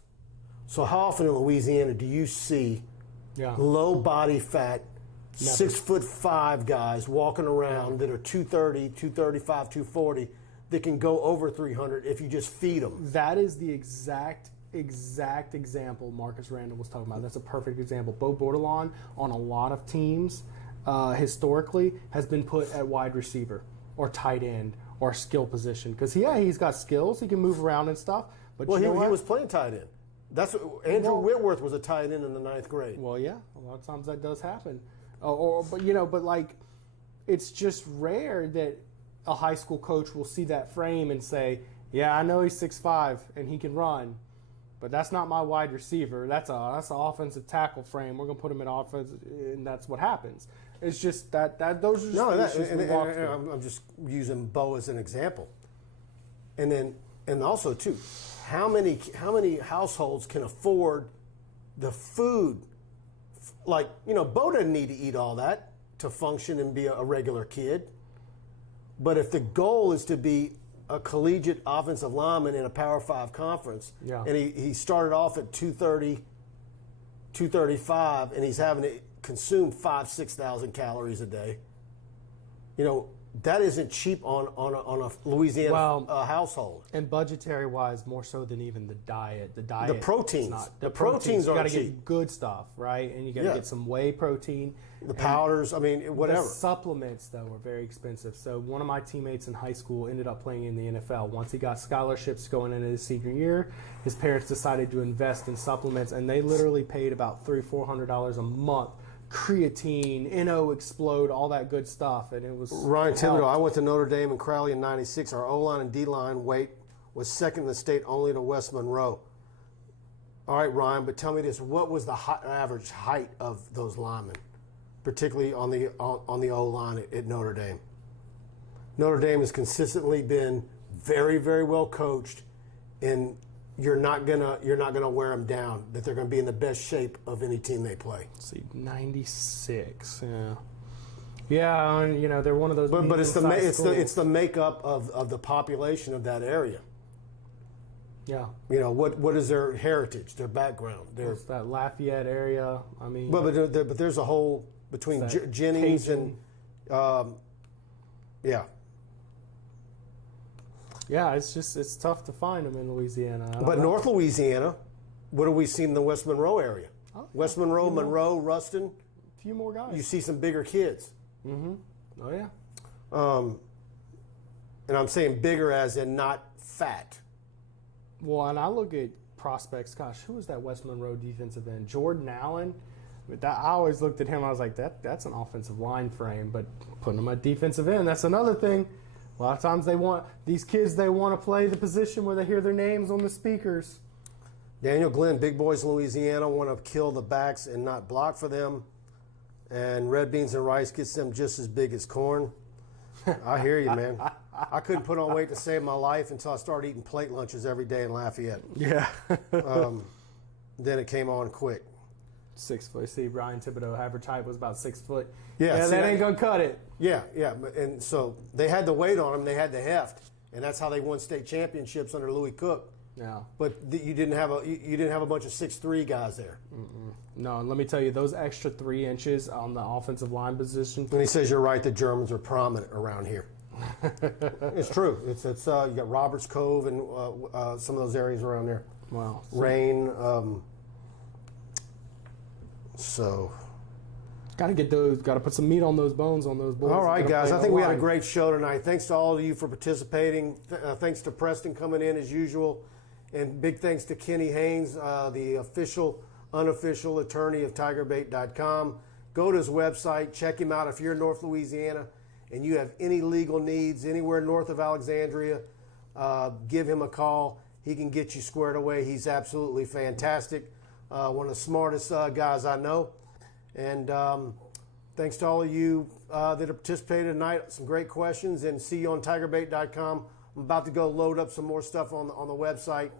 So how often in Louisiana do you see low body fat, 6'5" guys walking around that are 230, 235, 240 that can go over 300 if you just feed them? That is the exact example Marcus Randall was talking about. That's a perfect example. Beau Bordelon on a lot of teams historically has been put at wide receiver or tight end or skill position because he's got skills. He can move around and stuff. But Well, you know he what? was playing tight end. That's what, Andrew Whitworth was a tight end in the 9th grade. Well, yeah, a lot of times that does happen. But like, it's just rare that a high school coach will see that frame and say, "Yeah, I know he's 6'5" and he can run, but that's not my wide receiver. That's an offensive tackle frame. We're gonna put him in offense, and that's what happens. It's just that those are just issues we walk through. I'm just using Beau as an example, and also too. How many households can afford the food? Like, Beau doesn't need to eat all that to function and be a regular kid. But if the goal is to be a collegiate offensive lineman in a Power 5 conference, and he started off at 230, 235, and he's having to consume 6,000 calories a day, that isn't cheap on a Louisiana household. And budgetary wise, more so than even the diet. The proteins. The proteins you got to aren't cheap. get good stuff, right? And you got to get some whey protein. The powders, whatever. The supplements, though, are very expensive. So one of my teammates in high school ended up playing in the NFL. Once he got scholarships going into his senior year, his parents decided to invest in supplements, and they literally paid about $300-400 a month. Creatine, NO Explode, all that good stuff, and it was Ryan Thibodeau. I went to Notre Dame and Crowley in '96. Our O-line and D-line weight was second in the state, only to West Monroe. All right, Ryan, but tell me this: what was the average height of those linemen, particularly on the O-line at Notre Dame? Notre Dame has consistently been very, very well coached, and you're not gonna wear them down. That they're gonna be in the best shape of any team they play. Let's see, 96. Yeah, and they're one of those. But it's the makeup of the population of that area. Yeah. What is their heritage, their background? It's that Lafayette area. I mean, but there's a whole between Jennings Cajun. and yeah. Yeah, it's tough to find them in Louisiana. But North Louisiana, what have we seen in the West Monroe area? Oh, yeah. West Monroe, Ruston. A few more guys. You see some bigger kids. Mm-hmm. Oh yeah. And I'm saying bigger as in not fat. Well, and I look at prospects. Gosh, who was that West Monroe defensive end? Jordan Allen. I always looked at him. I was like, that's an offensive line frame, but putting him at defensive end, that's another thing. A lot of times they want to play the position where they hear their names on the speakers. Daniel Glenn, Big Boys Louisiana, want to kill the backs and not block for them. And red beans and rice gets them just as big as corn. I hear you, man. I couldn't put on weight to save my life until I started eating plate lunches every day in Lafayette. Yeah. Then it came on quick. 6 foot. See, Ryan Thibodeau, average height was about 6 foot. Yeah, that ain't going to cut it. Yeah. And so they had the weight on them. They had the heft. And that's how they won state championships under Louis Cook. Yeah. But you didn't have a bunch of 6'3" guys there. Mm-mm. No, and let me tell you, those extra 3 inches on the offensive line position. And he says you're right. The Germans are prominent around here. It's true. It's you got Roberts Cove and some of those areas around there. Wow. Rain. So. Got to get those. Got to put some meat on those bones on those boys. All right, guys. I think we had a great show tonight. Thanks to all of you for participating. Thanks to Preston coming in as usual. And big thanks to Kenny Haynes, the unofficial attorney of TigerBait.com. Go to his website, check him out if you're in North Louisiana and you have any legal needs anywhere north of Alexandria. Give him a call. He can get you squared away. He's absolutely fantastic. One of the smartest guys I know. And thanks to all of you that have participated tonight. Some great questions, and see you on TigerBait.com. I'm about to go load up some more stuff on the website.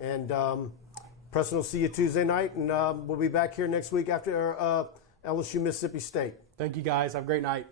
And Preston will see you Tuesday night, and we'll be back here next week after LSU Mississippi State. Thank you, guys. Have a great night.